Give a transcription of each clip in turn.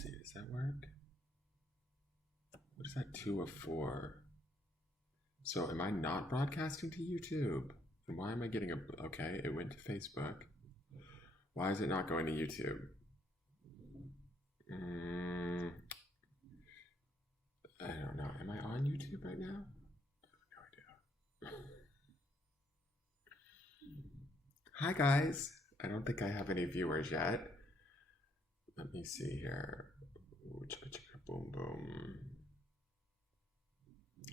Let's see, does that work? What is that 2 of 4? So am I not broadcasting to YouTube? And why am I getting okay, it went to Facebook. Why is it not going to YouTube? I don't know. Am I on YouTube right now? No idea. Hi guys. I don't think I have any viewers yet. Let me see here. Ooh, chicka chicka boom boom.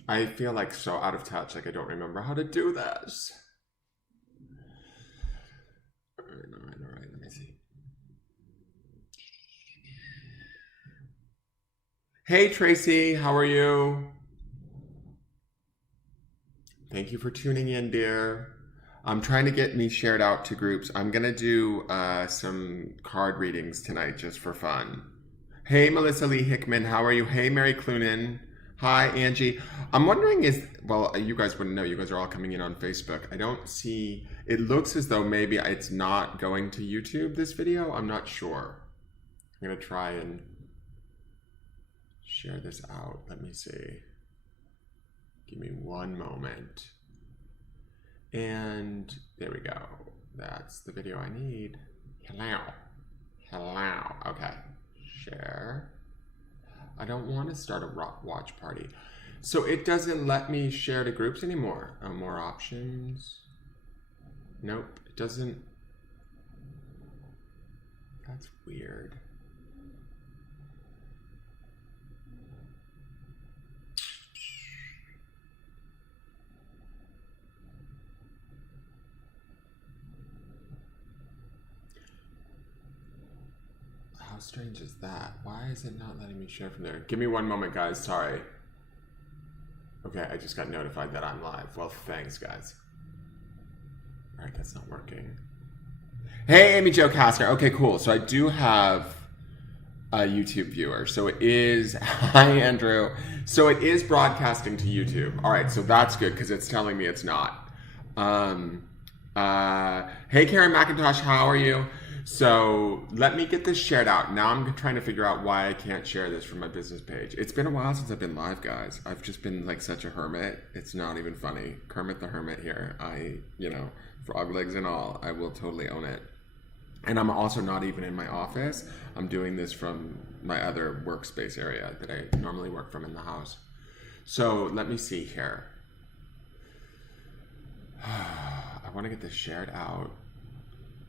I feel like so out of touch, like I don't remember how to do this. All right, let me see. Hey Tracy, how are you? Thank you for tuning in, dear. I'm trying to get me shared out to groups. I'm gonna do some card readings tonight just for fun. Hey Melissa Lee Hickman, how are you? Hey Mary Clunan. Hi Angie. I'm wondering well, you guys wouldn't know. You guys are all coming in on Facebook. I don't see, it looks as though maybe it's not going to YouTube, this video. I'm not sure. I'm gonna try and share this out. Let me see. Give me one moment. And there we go. That's the video I need. Hello. Okay. Share. I don't want to start a watch party. So it doesn't let me share to groups anymore. More options. Nope, it doesn't. That's weird. How strange is that? Why is it not letting me share from there? Give me one moment, guys. Sorry. Okay, I just got notified that I'm live. Well, thanks, guys. All right, that's not working. Hey, Amy Jo Kastner. Okay, cool. So I do have a YouTube viewer. So it is, hi, Andrew. So it is broadcasting to YouTube. All right, so that's good because it's telling me it's not. Hey, Karen McIntosh, how are you? So let me get this shared out. Now I'm trying to figure out why I can't share this from my business page. It's been a while since I've been live, guys. I've just been like such a hermit. It's not even funny. Kermit the Hermit here. Frog legs and all, I will totally own it. And I'm also not even in my office. I'm doing this from my other workspace area that I normally work from in the house. So let me see here. I want to get this shared out.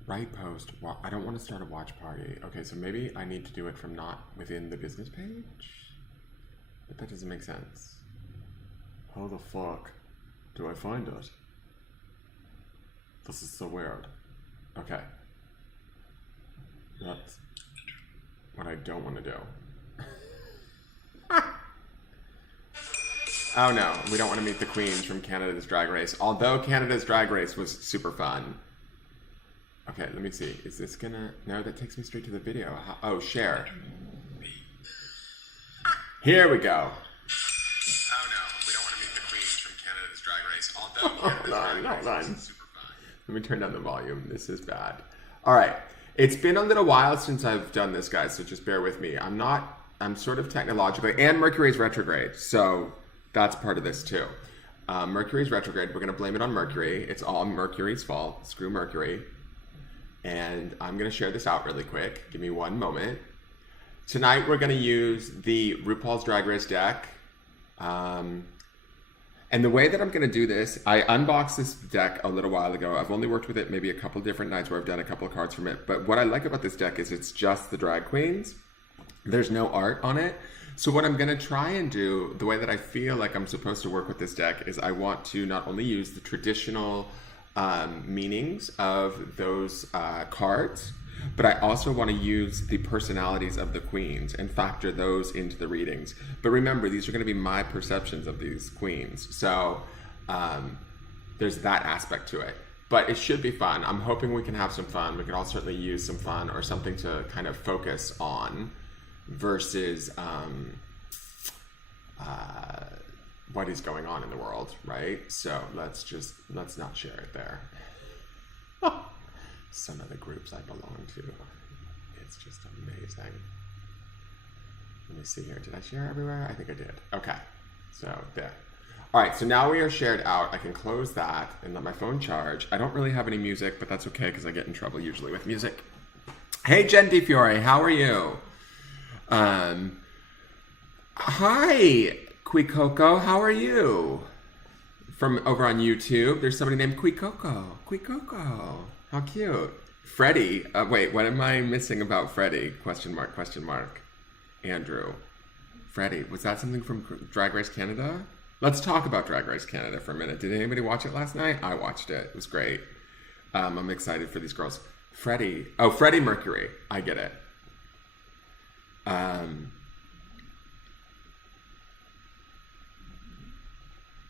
Right post. I don't want to start a watch party. Okay, so maybe I need to do it from not within the business page? But that doesn't make sense. How the fuck do I find it? This is so weird. Okay. That's what I don't want to do. Oh no, we don't want to meet the queens from Canada's Drag Race. Although Canada's Drag Race was super fun. Okay, let me see. Is this gonna... No, that takes me straight to the video. Oh, share. Here we go. Oh no, we don't want to meet the queens from Canada's Drag Race. Although Canada's Drag Race is super fun. Let me turn down the volume. This is bad. All right. It's been a little while since I've done this, guys, so just bear with me. I'm sort of technologically... And Mercury's retrograde, so that's part of this too. Mercury's retrograde. We're going to blame it on Mercury. It's all Mercury's fault. Screw Mercury. And I'm going to share this out really quick. Give me one moment. Tonight we're going to use the RuPaul's Drag Race deck. And the way that I'm going to do this, I unboxed this deck a little while ago. I've only worked with it maybe a couple different nights where I've done a couple of cards from it. But what I like about this deck is it's just the drag queens. There's no art on it. So what I'm going to try and do, the way that I feel like I'm supposed to work with this deck is I want to not only use the traditional meanings of those cards, but I also want to use the personalities of the queens and factor those into the readings. But remember, these are going to be my perceptions of these queens. So there's that aspect to it. But it should be fun. I'm hoping we can have some fun. We can all certainly use some fun or something to kind of focus on versus what is going on in the world, right? So let's not share it there. Some of the groups I belong to, it's just amazing. Let me see here. Did I share everywhere? I think I did. Okay. So there. All right. So now we are shared out. I can close that and let my phone charge. I don't really have any music, but that's okay because I get in trouble usually with music. Hey, Jen DiFiore. How are you? Hi, Quikoko. How are you? From over on YouTube, there's somebody named Quikoko. Quikoko. How cute. Freddie. Wait, what am I missing about Freddie? Question mark, question mark. Andrew. Freddie. Was that something from Drag Race Canada? Let's talk about Drag Race Canada for a minute. Did anybody watch it last night? I watched it. It was great. I'm excited for these girls. Freddie. Oh, Freddie Mercury. I get it.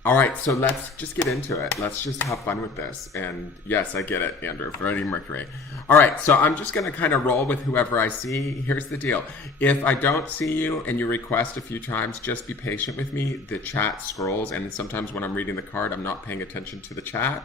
All right, so let's just get into it. Let's just have fun with this. And yes, I get it, Andrew, Freddie Mercury. All right, so I'm just gonna kind of roll with whoever I see. Here's the deal. If I don't see you and you request a few times, just be patient with me. The chat scrolls, and sometimes when I'm reading the card, I'm not paying attention to the chat.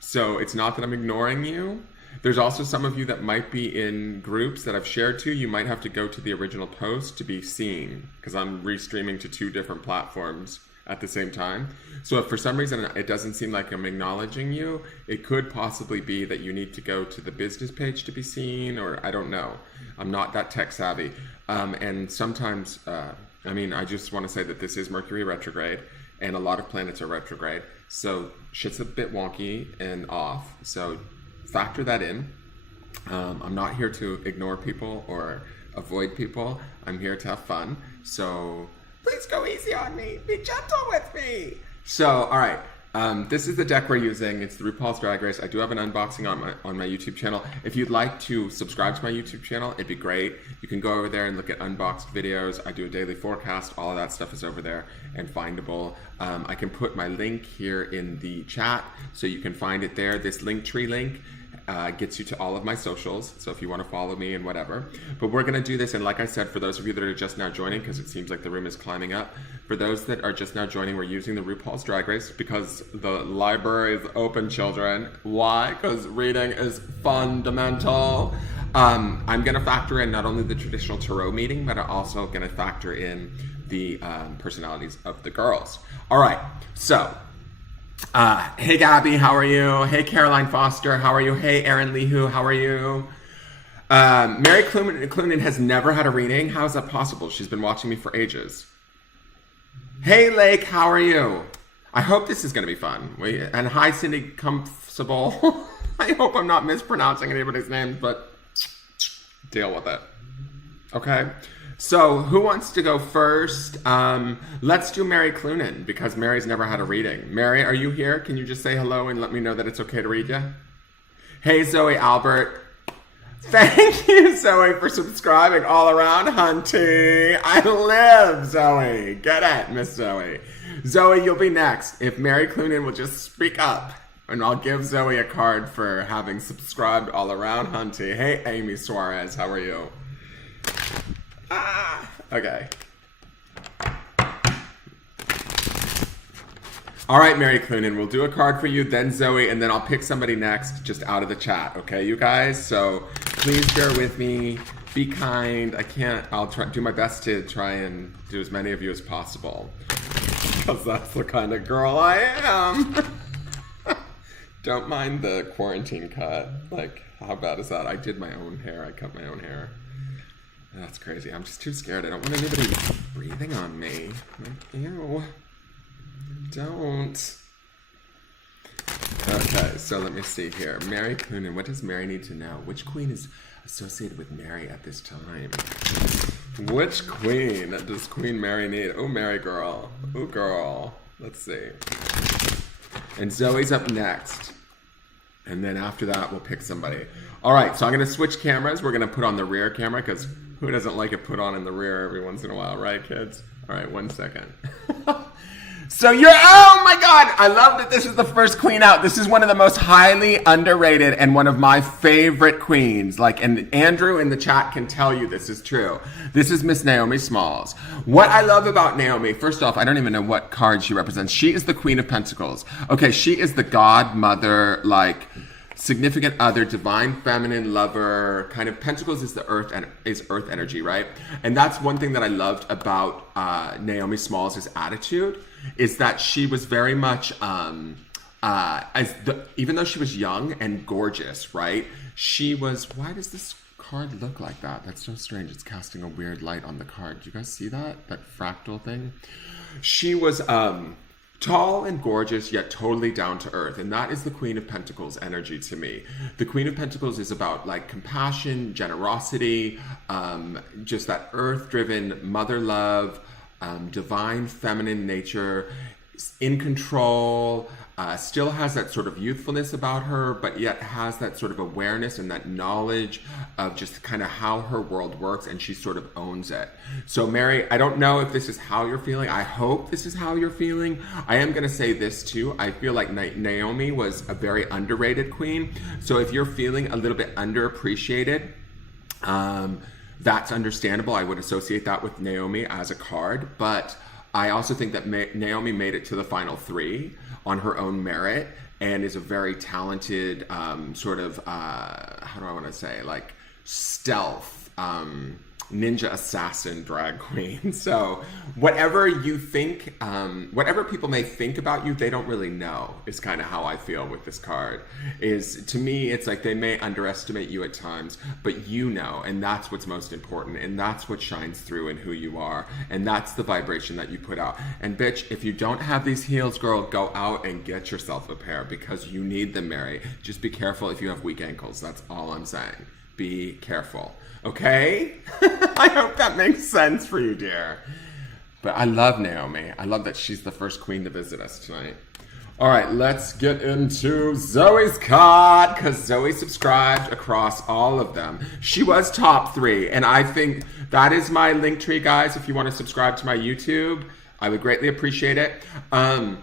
So it's not that I'm ignoring you. There's also some of you that might be in groups that I've shared to. You might have to go to the original post to be seen because I'm restreaming to 2 different platforms at the same time. So if for some reason it doesn't seem like I'm acknowledging you, it could possibly be that you need to go to the business page to be seen, or I don't know. I'm not that tech savvy. And sometimes, I just want to say that this is Mercury retrograde, and a lot of planets are retrograde. So shit's a bit wonky and off. So factor that in. I'm not here to ignore people or avoid people. I'm here to have fun. So please go easy on me. Be gentle with me. So, all right. This is the deck we're using. It's the RuPaul's Drag Race. I do have an unboxing on my YouTube channel. If you'd like to subscribe to my YouTube channel, it'd be great. You can go over there and look at unboxed videos. I do a daily forecast. All of that stuff is over there and findable. I can put my link here in the chat so you can find it there. This Linktree link gets you to all of my socials, so if you want to follow me and whatever. But we're going to do this, and like I said, for those of you that are just now joining, because it seems like the room is climbing up, for those that are just now joining, we're using the RuPaul's Drag Race because the library is open, children. Why? Because reading is fundamental. I'm going to factor in not only the traditional tarot meeting, but I'm also going to factor in the personalities of the girls. All right, so hey Gabby, how are you? Hey Caroline Foster, how are you? Hey Erin Lihu, how are you? Mary Clunan has never had a reading. How is that possible? She's been watching me for ages. Hey Lake, how are you? I hope this is going to be fun. And hi Cindy Comfortable. I hope I'm not mispronouncing anybody's name, but deal with it. Okay. So who wants to go first? Let's do Mary Clunan because Mary's never had a reading. Mary, are you here? Can you just say hello and let me know that it's okay to read you? Hey, Zoe Albert. Thank you, Zoe, for subscribing all around, hunty. I live, Zoe. Get it, Miss Zoe. Zoe, you'll be next. If Mary Clunan will just speak up, and I'll give Zoe a card for having subscribed all around, hunty. Hey, Amy Suarez, how are you? Okay. All right, Mary Clunan, we'll do a card for you, then Zoe, and then I'll pick somebody next just out of the chat, okay, you guys? So please bear with me. Be kind. I'll do my best to try and do as many of you as possible because that's the kind of girl I am. Don't mind the quarantine cut. Like, how bad is that? I did my own hair. I cut my own hair. That's crazy. I'm just too scared. I don't want anybody breathing on me. Like, ew. Don't. Okay, so let me see here. Mary Clunan. What does Mary need to know? Which queen is associated with Mary at this time? Which queen does Queen Mary need? Oh, Mary girl. Oh, girl. Let's see. And Zoe's up next. And then after that, we'll pick somebody. All right, so I'm going to switch cameras. We're going to put on the rear camera because who doesn't like it put on in the rear every once in a while, right, kids? All right, 1 second. So oh my God, I love that this is the first queen out. This is one of the most highly underrated and one of my favorite queens. And Andrew in the chat can tell you this is true. This is Miss Naomi Smalls. What I love about Naomi, first off, I don't even know what card she represents. She is the Queen of Pentacles. Okay, she is the godmother, significant other, divine feminine lover, kind of Pentacles is the earth and is earth energy, right? And that's one thing that I loved about Naomi Smalls' attitude, is that she was very much even though she was young and gorgeous, right? She was, why does this card look like that? That's so strange. It's casting a weird light on the card. Do you guys see that? That fractal thing? She was tall and gorgeous, yet totally down to earth. And that is the Queen of Pentacles energy to me. The Queen of Pentacles is about like compassion, generosity, just that earth-driven mother love, divine feminine nature, in control, still has that sort of youthfulness about her, but yet has that sort of awareness and that knowledge of just kind of how her world works, and she sort of owns it. So Mary, I don't know if this is how you're feeling. I hope this is how you're feeling. I am going to say this too. I feel like Naomi was a very underrated queen. So if you're feeling a little bit underappreciated, that's understandable. I would associate that with Naomi as a card, but I also think that Naomi made it to the final three on her own merit, and is a very talented sort of, how do I want to say, like stealth, ninja assassin drag queen. So whatever you think, whatever people may think about you, they don't really know, is kind of how I feel with this card. Is, to me, it's like they may underestimate you at times, but you know, and that's what's most important, and that's what shines through in who you are, and that's the vibration that you put out. And bitch, if you don't have these heels, girl, go out and get yourself a pair, because you need them, Mary. Just be careful if you have weak ankles. That's all I'm saying. Be careful. Okay? I hope that makes sense for you, dear. But I love Naomi. I love that she's the first queen to visit us tonight. All right, let's get into Zoe's card, because Zoe subscribed across all of them. She was top 3, and I think that is my link tree, guys. If you want to subscribe to my YouTube, I would greatly appreciate it. What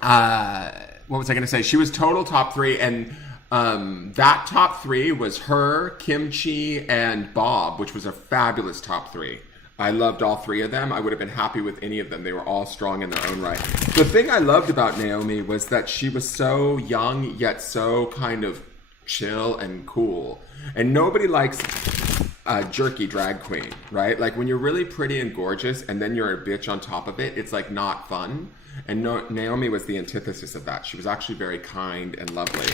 was I going to say? She was total top 3, and that top 3 was her, Kimchi, and Bob, which was a fabulous top 3. I loved all 3 of them. I would have been happy with any of them. They were all strong in their own right. The thing I loved about Naomi was that she was so young, yet so kind of chill and cool. And nobody likes a jerky drag queen, right? Like when you're really pretty and gorgeous and then you're a bitch on top of it, it's like not fun. And Naomi was the antithesis of that. She was actually very kind and lovely,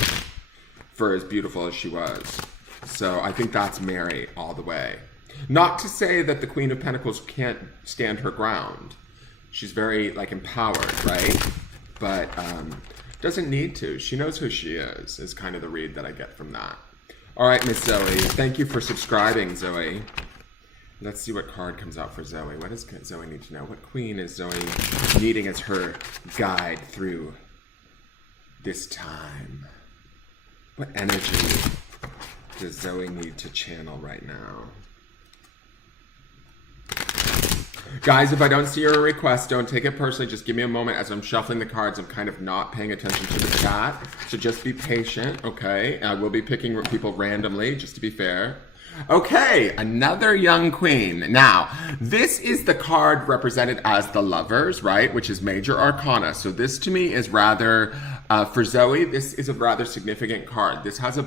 for as beautiful as she was. So I think that's Mary all the way. Not to say that the Queen of Pentacles can't stand her ground. She's very like empowered, right? But doesn't need to. She knows who she is kind of the read that I get from that. All right, Miss Zoe. Thank you for subscribing, Zoe. Let's see what card comes out for Zoe. What does Zoe need to know? What queen is Zoe needing as her guide through this time? What energy does Zoe need to channel right now? Guys, if I don't see your request, don't take it personally. Just give me a moment as I'm shuffling the cards. I'm kind of not paying attention to the chat. So just be patient, okay? I will be picking people randomly, just to be fair. Okay, another young queen. Now, this is the card represented as the Lovers, right? Which is Major Arcana. So this to me is rather, for Zoe, this is a rather significant card. This has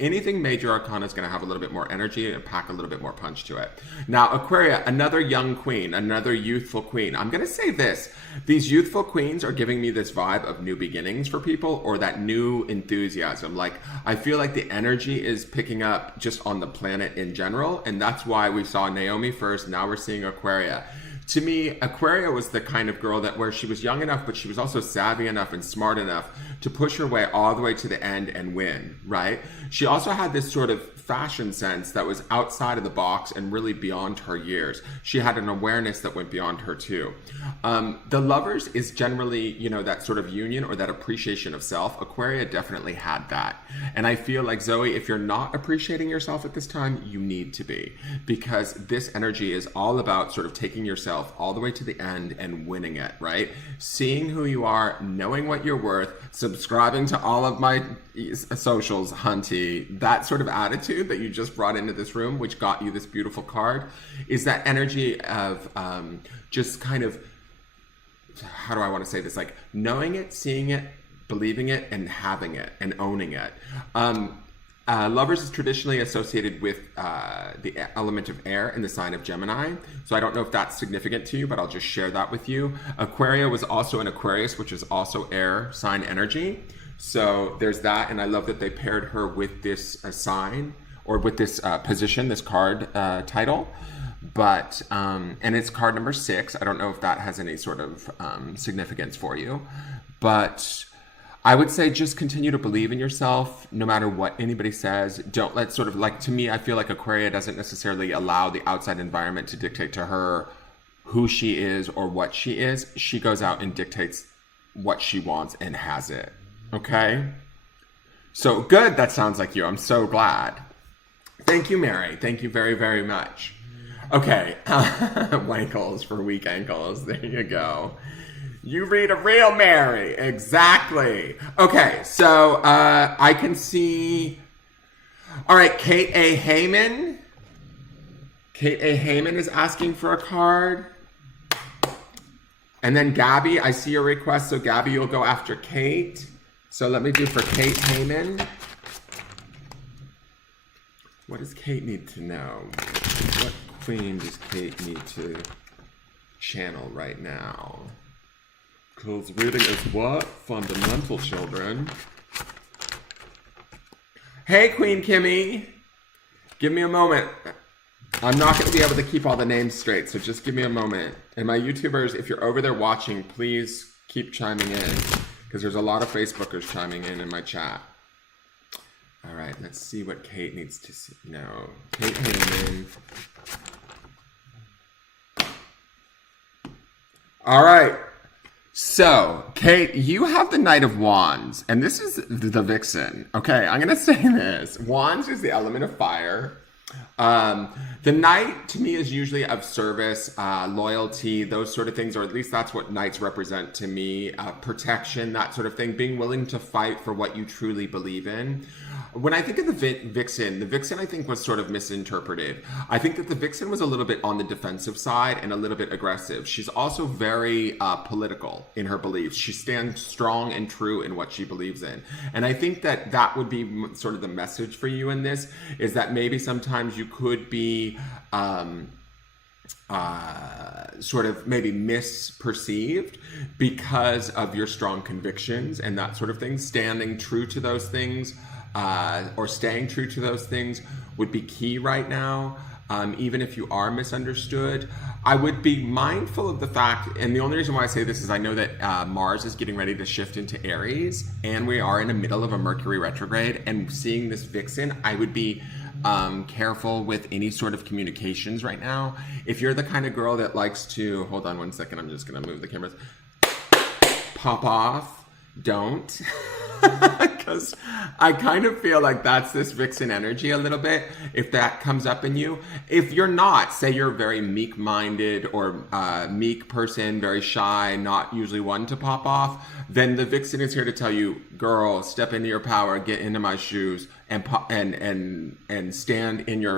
anything Major Arcana is going to have a little bit more energy and pack a little bit more punch to it. Now, Aquaria, another young queen, another youthful queen. I'm going to say this. These youthful queens are giving me this vibe of new beginnings for people, or that new enthusiasm. Like, I feel like the energy is picking up just on the planet in general, and that's why we saw Naomi first. Now we're seeing Aquaria. To me, Aquaria was the kind of girl that where she was young enough, but she was also savvy enough and smart enough to push her way all the way to the end and win, right? She also had this sort of fashion sense that was outside of the box and really beyond her years. She had an awareness that went beyond her too. The Lovers is generally, you know, that sort of union or that appreciation of self. Aquaria definitely had that. And I feel like, Zoe, if you're not appreciating yourself at this time, you need to be, because this energy is all about sort of taking yourself all the way to the end and winning it, right? Seeing who you are, knowing what you're worth, subscribing to all of my socials, hunty, that sort of attitude that you just brought into this room, which got you this beautiful card, is that energy of just kind of, how do I want to say this? Like knowing it, seeing it, believing it and having it and owning it. Lovers is traditionally associated with the element of air in the sign of Gemini. So I don't know if that's significant to you, but I'll just share that with you. Aquaria was also an Aquarius, which is also air sign energy. So there's that. And I love that they paired her with this sign or with this position, this card title. But, and it's card number 6. I don't know if that has any sort of significance for you. But I would say just continue to believe in yourself no matter what anybody says. Don't let sort of like, to me, I feel like Aquaria doesn't necessarily allow the outside environment to dictate to her who she is or what she is. She goes out and dictates what she wants and has it. Okay? So good. That sounds like you. I'm so glad. Thank you, Mary. Thank you very, very much. Okay. Wankles for weak ankles. There you go. You read a real Mary. Exactly. Okay, so I can see... All right, Kate A. Heyman. Kate A. Heyman is asking for a card. And then Gabby, I see your request. So Gabby, you'll go after Kate. So let me do for Kate Heyman. What does Kate need to know? What queen does Kate need to channel right now? Because reading is what? Fundamental, children. Hey, Queen Kimmy. Give me a moment. I'm not going to be able to keep all the names straight, so just give me a moment. And my YouTubers, if you're over there watching, please keep chiming in. Because there's a lot of Facebookers chiming in my chat. All right, let's see what Kate needs to know. Kate Heyman. All right. So, Kate, you have the Knight of Wands, and this is the Vixen. Okay, I'm going to say this. Wands is the element of fire. The Knight, to me, is usually of service, loyalty, those sort of things, or at least that's what Knights represent to me. Protection, that sort of thing. Being willing to fight for what you truly believe in. When I think of the Vixen I think was sort of misinterpreted. I think that the Vixen was a little bit on the defensive side and a little bit aggressive. She's also very political in her beliefs. She stands strong and true in what she believes in. And I think that that would be sort of the message for you in this, is that maybe sometimes you could be sort of maybe misperceived because of your strong convictions and that sort of thing. Standing true to those things or staying true to those things would be key right now. Even if you are misunderstood, I would be mindful of the fact, and the only reason why I say this is I know that Mars is getting ready to shift into Aries, and we are in the middle of a Mercury retrograde, and seeing this Vixen, I would be careful with any sort of communications right now. If you're the kind of girl that likes to, hold on one second, I'm just going to move the cameras, pop off, don't. Because I kind of feel like that's this Vixen energy a little bit, if that comes up in you. If you're not, say you're a very meek-minded or meek person, very shy, not usually one to pop off, then the Vixen is here to tell you, girl, step into your power, get into my shoes, and stand in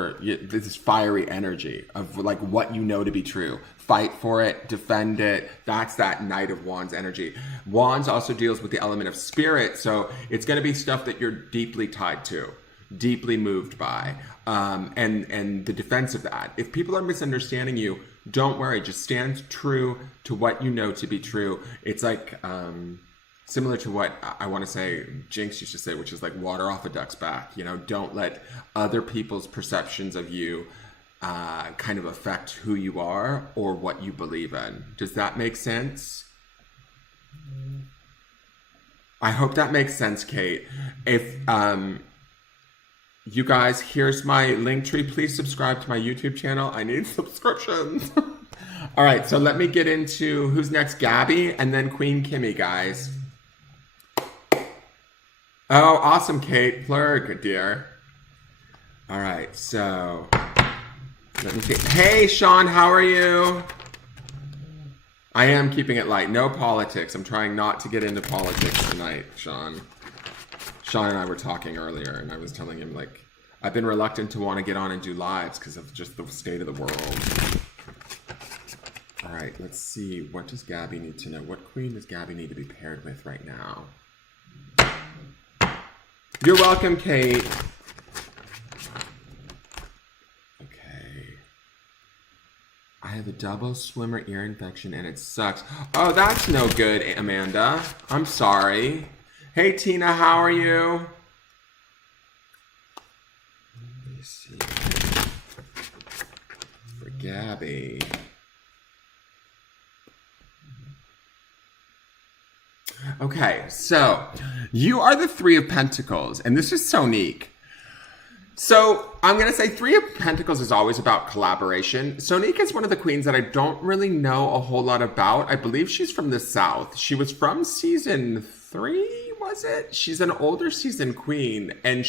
this fiery energy of like what you know to be true. Fight for it, defend it. That's that Knight of Wands energy. Wands also deals with the element of spirit, so it's going to be stuff that you're deeply tied to, deeply moved by, and the defense of that. If people are misunderstanding you, don't worry. Just stand true to what you know to be true. It's like similar to what I want to say Jinx used to say, which is like water off a duck's back. You know, don't let other people's perceptions of you kind of affect who you are or what you believe in. Does that make sense? I hope that makes sense, Kate. If you guys, here's my link tree. Please subscribe to my YouTube channel. I need subscriptions. All right, so let me get into who's next. Gabby and then Queen Kimmy, guys. Oh, awesome, Kate. Plurg, dear. All right, so let me see. Hey, Sean, how are you? I am keeping it light. No politics. I'm trying not to get into politics tonight, Sean. Sean and I were talking earlier, and I was telling him, like, I've been reluctant to want to get on and do lives because of just the state of the world. All right, let's see. What does Gabby need to know? What queen does Gabby need to be paired with right now? You're welcome, Kate. Okay. I have a double swimmer ear infection and it sucks. Oh, that's no good, Amanda. I'm sorry. Hey, Tina, how are you? Let me see. For Gabby. Okay, so you are the Three of Pentacles, and this is Sonique. So I'm going to say Three of Pentacles is always about collaboration. Sonique is one of the queens that I don't really know a whole lot about. I believe she's from the South. She was from season 3, was it? She's an older season queen, and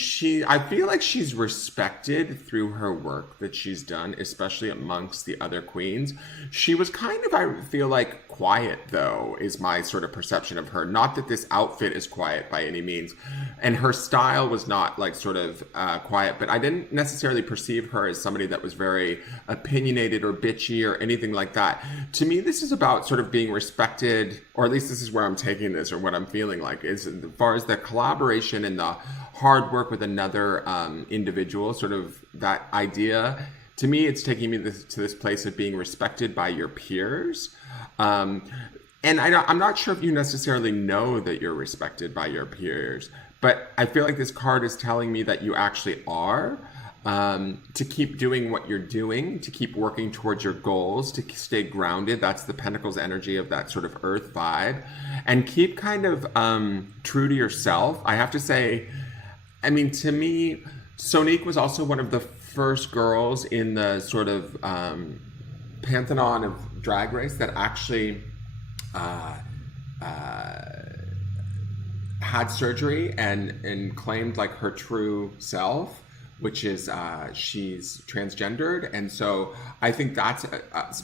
I feel like she's respected through her work that she's done, especially amongst the other queens. She was kind of, I feel like, quiet, though, is my sort of perception of her. Not that this outfit is quiet by any means, and her style was not like sort of quiet, but I didn't necessarily perceive her as somebody that was very opinionated or bitchy or anything like that. To me, this is about sort of being respected, or at least this is where I'm taking this, or what I'm feeling like, is as far as the collaboration and the hard work with another individual, sort of that idea. To me, it's taking me to this place of being respected by your peers. And I'm not sure if you necessarily know that you're respected by your peers, but I feel like this card is telling me that you actually are. To keep doing what you're doing, to keep working towards your goals, to stay grounded. That's the Pentacles energy of that sort of earth vibe. And keep kind of true to yourself. I have to say, I mean, to me, Sonique was also one of the first girls in the sort of pantheon of Drag Race that actually had surgery and claimed like her true self, which is she's transgendered. And so I think that's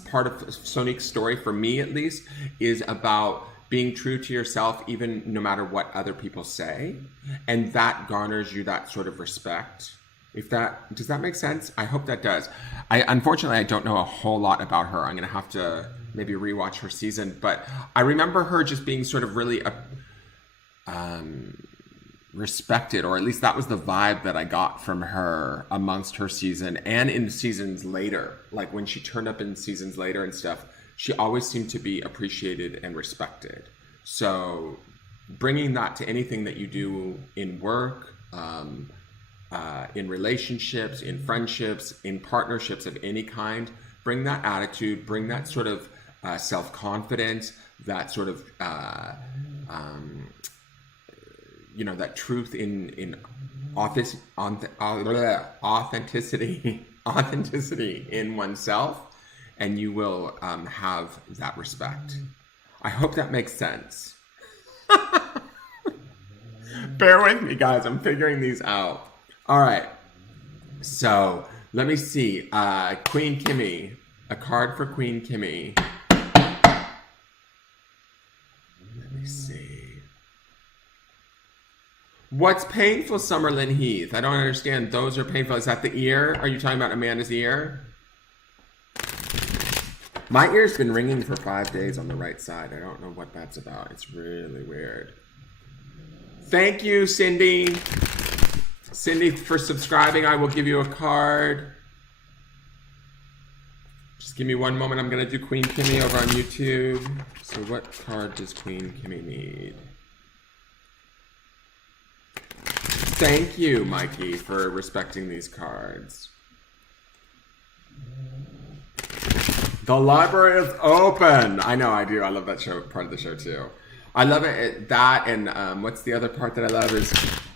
part of Sonique's story, for me at least, is about being true to yourself, even no matter what other people say. And that garners you that sort of respect. Does that make sense? I hope that does. Unfortunately, I don't know a whole lot about her. I'm going to have to maybe rewatch her season. But I remember her just being sort of really respected, or at least that was the vibe that I got from her amongst her season and in seasons later. Like when she turned up in seasons later and stuff, she always seemed to be appreciated and respected. So bringing that to anything that you do in work, in relationships, in friendships, in partnerships of any kind, bring that attitude, bring that sort of self-confidence, that sort of that truth in authenticity in oneself, and you will have that respect. I hope that makes sense. Bear with me, guys. I'm figuring these out. All right. So let me see. Queen Kimmy. A card for Queen Kimmy. Let me see. What's painful, Summerlin Heath? I don't understand. Those are painful. Is that the ear? Are you talking about Amanda's ear? My ear's been ringing for 5 days on the right side. I don't know what that's about. It's really weird. Thank you, Cindy. Cindy, for subscribing. I will give you a card. Just give me one moment. I'm going to do Queen Kimmy over on YouTube. So what card does Queen Kimmy need? Thank you, Mikey, for respecting these cards. The library is open. I know, I do. I love that show, part of the show too. I love it. That and what's the other part that I love is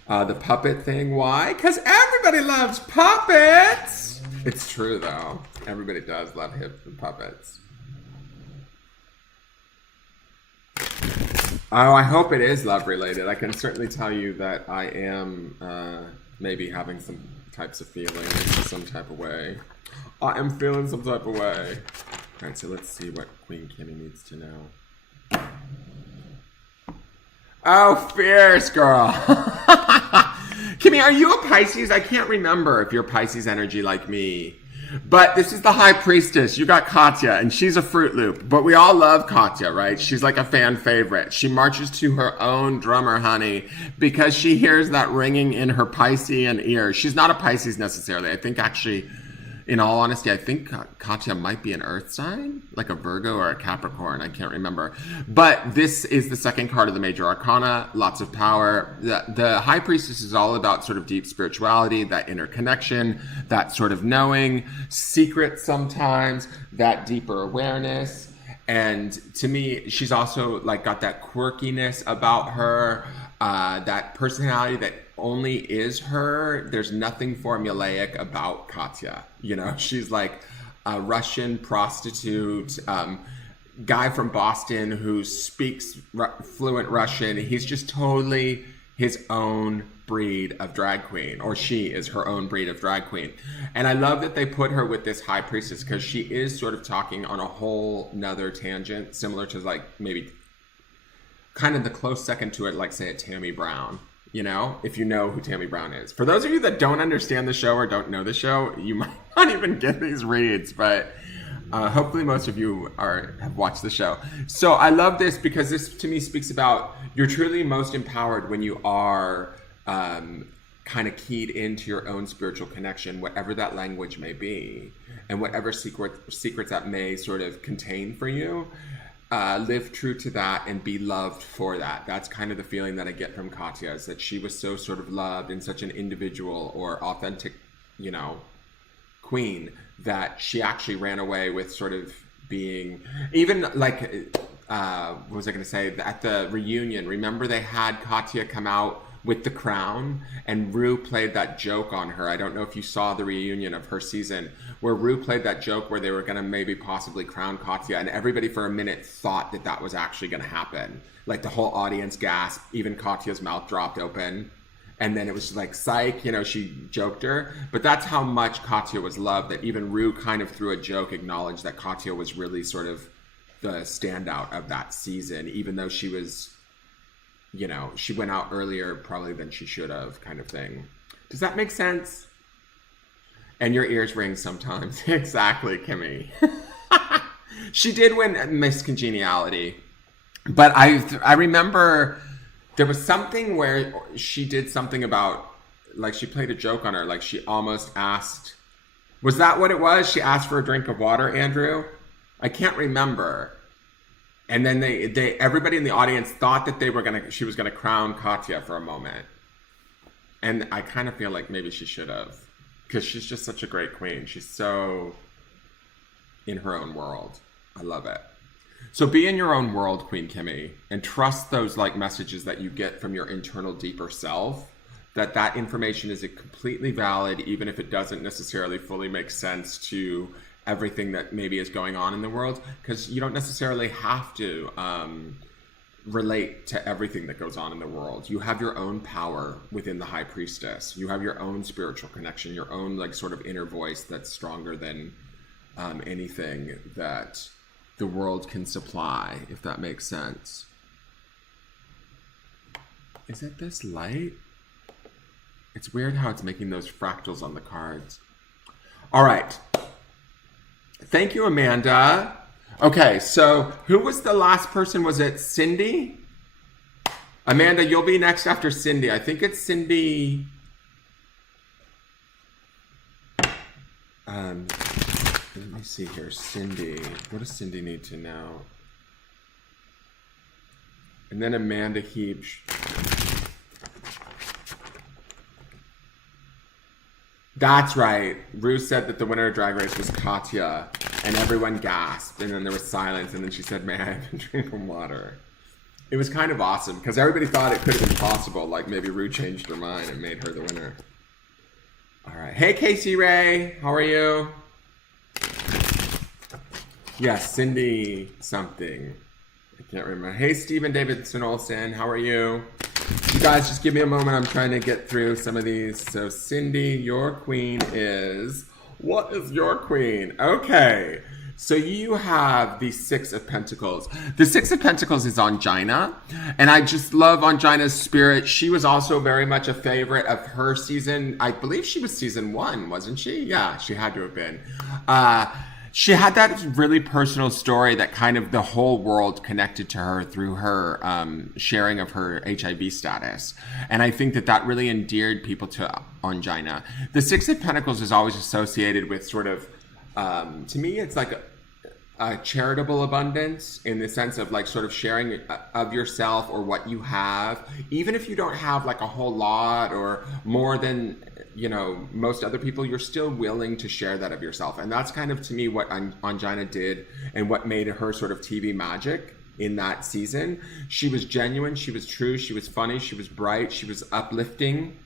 the puppet thing. Why? Because everybody loves puppets. It's true though. Everybody does love hip puppets. Oh, I hope it is love related. I can certainly tell you that I am maybe having some types of feelings in some type of way. I am feeling some type of way. All right, so let's see what Queen Kimmy needs to know. Oh, fierce girl. Kimmy, are you a Pisces? I can't remember if you're Pisces energy like me. But this is the High Priestess. You got Katya, and she's a Fruit Loop. But we all love Katya, right? She's like a fan favorite. She marches to her own drummer, honey, because she hears that ringing in her Piscean ear. She's not a Pisces necessarily. I think actually, in all honesty, I think Katya might be an Earth sign, like a Virgo or a Capricorn. I can't remember. But this is the second card of the Major Arcana. Lots of power. The High Priestess is all about sort of deep spirituality, that inner connection, that sort of knowing, secrets sometimes, that deeper awareness. And to me, she's also like got that quirkiness about her, that personality that only is her. There's nothing formulaic about Katya. You know, she's like a Russian prostitute, guy from Boston who speaks fluent Russian. He's just totally his own breed of drag queen, or she is her own breed of drag queen. And I love that they put her with this High Priestess because she is sort of talking on a whole nother tangent, similar to like maybe kind of the close second to it, like say a Tammy Brown. You know, if you know who Tammy Brown is. For those of you that don't understand the show or don't know the show, you might not even get these reads, but hopefully most of you have watched the show. So I love this because this to me speaks about you're truly most empowered when you are kind of keyed into your own spiritual connection, whatever that language may be, and whatever secrets that may sort of contain for you. Live true to that and be loved for that. That's kind of the feeling that I get from Katya, is that she was so sort of loved and such an individual or authentic, you know, queen, that she actually ran away with sort of being, even like, what was I going to say? At the reunion, remember they had Katya come out with the crown, and Rue played that joke on her. I don't know if you saw the reunion of her season where Rue played that joke where they were going to maybe possibly crown Katya, and everybody for a minute thought that that was actually going to happen. Like the whole audience gasped, even Katya's mouth dropped open. And then it was like, psych, you know, she joked her. But that's how much Katya was loved, that even Rue kind of through a joke acknowledged that Katya was really sort of the standout of that season, even though she was, you know, she went out earlier probably than she should have, kind of thing. Does that make sense? And your ears ring sometimes. Exactly, Kimmy. She did win Miss Congeniality. But I remember there was something where she did something about, like she played a joke on her, like she almost asked, was that what it was? She asked for a drink of water, Andrew? I can't remember. And then everybody in the audience thought that she was gonna crown Katya for a moment. And I kind of feel like maybe she should have, because she's just such a great queen. She's so in her own world. I love it. So be in your own world, Queen Kimmy, and trust those like messages that you get from your internal deeper self, that information is completely valid, even if it doesn't necessarily fully make sense to everything that maybe is going on in the world, because you don't necessarily have to relate to everything that goes on in the world. You have your own power within the High Priestess. You have your own spiritual connection, your own like sort of inner voice that's stronger than anything that the world can supply, if that makes sense. Is it this light? It's weird how it's making those fractals on the cards. All right. Thank you, Amanda. Okay, so who was the last person? Was it Cindy? Amanda, you'll be next after Cindy. I think it's Cindy. Let me see here. Cindy. What does Cindy need to know? And then Amanda Heap. That's right. Rue said that the winner of Drag Race was Katya, and everyone gasped, and then there was silence, and then she said, may I have a drink of water? It was kind of awesome, because everybody thought it could have been possible, like maybe Rue changed her mind and made her the winner. All right. Hey, Casey Ray. How are you? Yes, Cindy something. I can't remember. Hey, Stephen Davidson Olsen. How are you? You guys, just give me a moment. I'm trying to get through some of these. So, Cindy, your queen is What is your queen? Okay. So you have the Six of Pentacles. The Six of Pentacles is Ongina, and I just love Ongina's spirit. She was also very much a favorite of her season. I believe she was season 1, wasn't she? Yeah, she had to have been. She had that really personal story that kind of the whole world connected to her through her sharing of her HIV status. And I think that that really endeared people to Ongina. The Six of Pentacles is always associated with sort of, to me, it's like a charitable abundance in the sense of like sort of sharing of yourself or what you have. Even if you don't have like a whole lot or more than, you know, most other people, you're still willing to share that of yourself. And that's kind of, to me, what Ongina did and what made her sort of TV magic in that season. She was genuine, she was true, she was funny, she was bright, she was uplifting.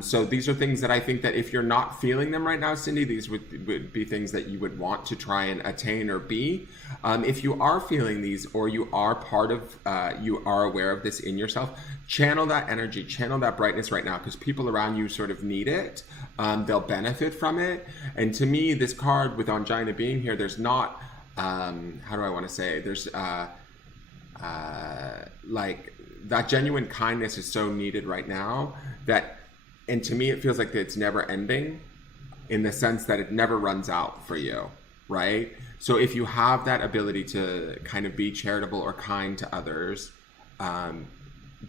So these are things that I think that if you're not feeling them right now, Cindy, these would be things that you would want to try and attain or be. If you are feeling these, or you are part of, you are aware of this in yourself, channel that energy, channel that brightness right now, because people around you sort of need it. They'll benefit from it. And to me, this card with Ongina being here, there's not, how do I want to say, there's like that genuine kindness is so needed right now that, and to me, it feels like it's never ending in the sense that it never runs out for you, right? So if you have that ability to kind of be charitable or kind to others,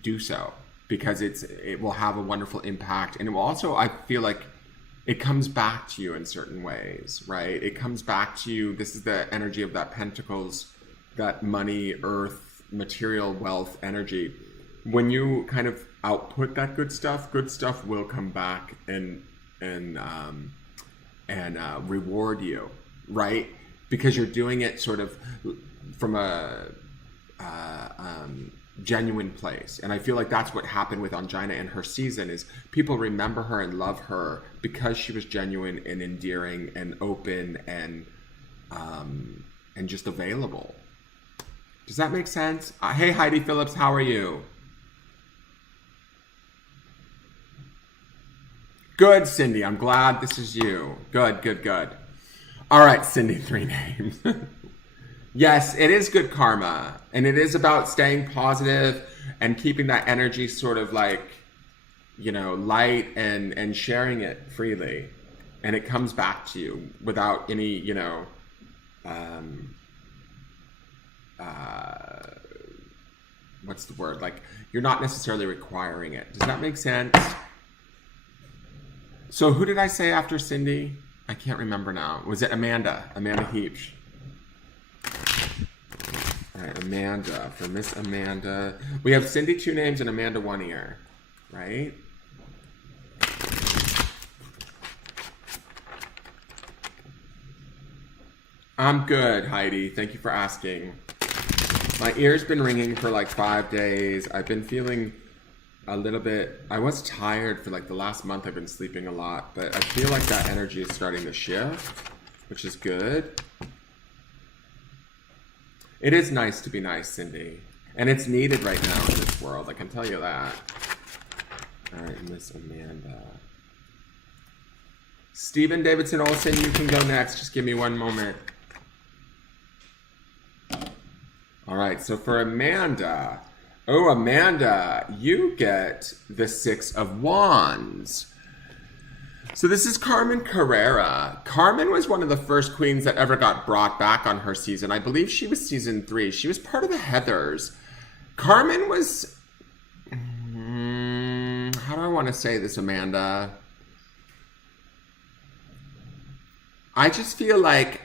do so, because it will have a wonderful impact. And it will also, I feel like, it comes back to you in certain ways, right? It comes back to you. This is the energy of that Pentacles, that money, earth, material, wealth energy. When you kind of output that good stuff will come back and reward you, right? Because you're doing it sort of from a genuine place. And I feel like that's what happened with Ongina in her season, is people remember her and love her because she was genuine and endearing and open and just available. Does that make sense? Hey, Heidi Phillips, how are you? Good, Cindy. I'm glad this is you. Good, good, good. All right, Cindy, 3 names. Yes, it is good karma. And it is about staying positive and keeping that energy sort of like, you know, light and sharing it freely. And it comes back to you without any, you know, what's the word? Like, you're not necessarily requiring it. Does that make sense? So who did I say after Cindy? I can't remember now. Was it Amanda? Amanda Heapsch. All right, Amanda. For Miss Amanda. We have Cindy 2 names and Amanda 1 ear. Right? I'm good, Heidi. Thank you for asking. My ear's been ringing for like 5 days. I've been feeling a little bit, I was tired for like the last month. I've been sleeping a lot, but I feel like that energy is starting to shift, which is good. It is nice to be nice, Cindy. And it's needed right now in this world, I can tell you that. All right, Miss Amanda. Stephen Davidson Olsen, you can go next. Just give me 1 moment. All right, so for Amanda, oh, Amanda, you get the 6 of Wands. So this is Carmen Carrera. Carmen was one of the first queens that ever got brought back on her season. I believe she was season 3. She was part of the Heathers. Carmen was... how do I want to say this, Amanda? I just feel like...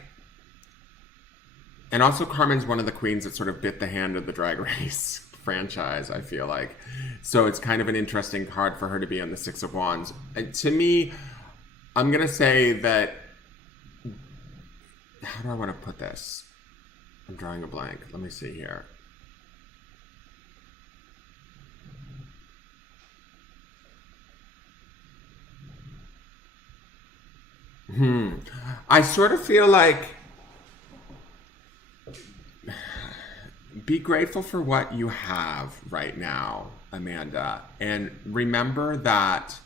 And also Carmen's one of the queens that sort of bit the hand of the Drag Race franchise, I feel like. So it's kind of an interesting card for her to be on the 6 of Wands. And to me, I'm going to say that... How do I want to put this? I'm drawing a blank. Let me see here. I sort of feel like... Be grateful for what you have right now, Amanda. And remember that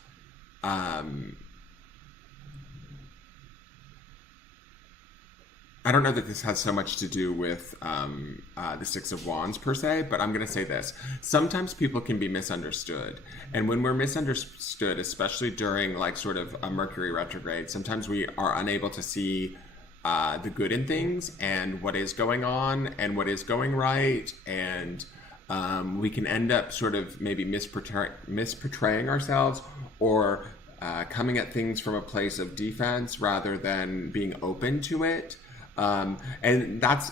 I don't know that this has so much to do with the Six of Wands per se, but I'm going to say this. Sometimes people can be misunderstood. And when we're misunderstood, especially during like sort of a Mercury retrograde, sometimes we are unable to see the good in things and what is going on and what is going right. And we can end up sort of maybe misportraying ourselves or coming at things from a place of defense rather than being open to it. And that's,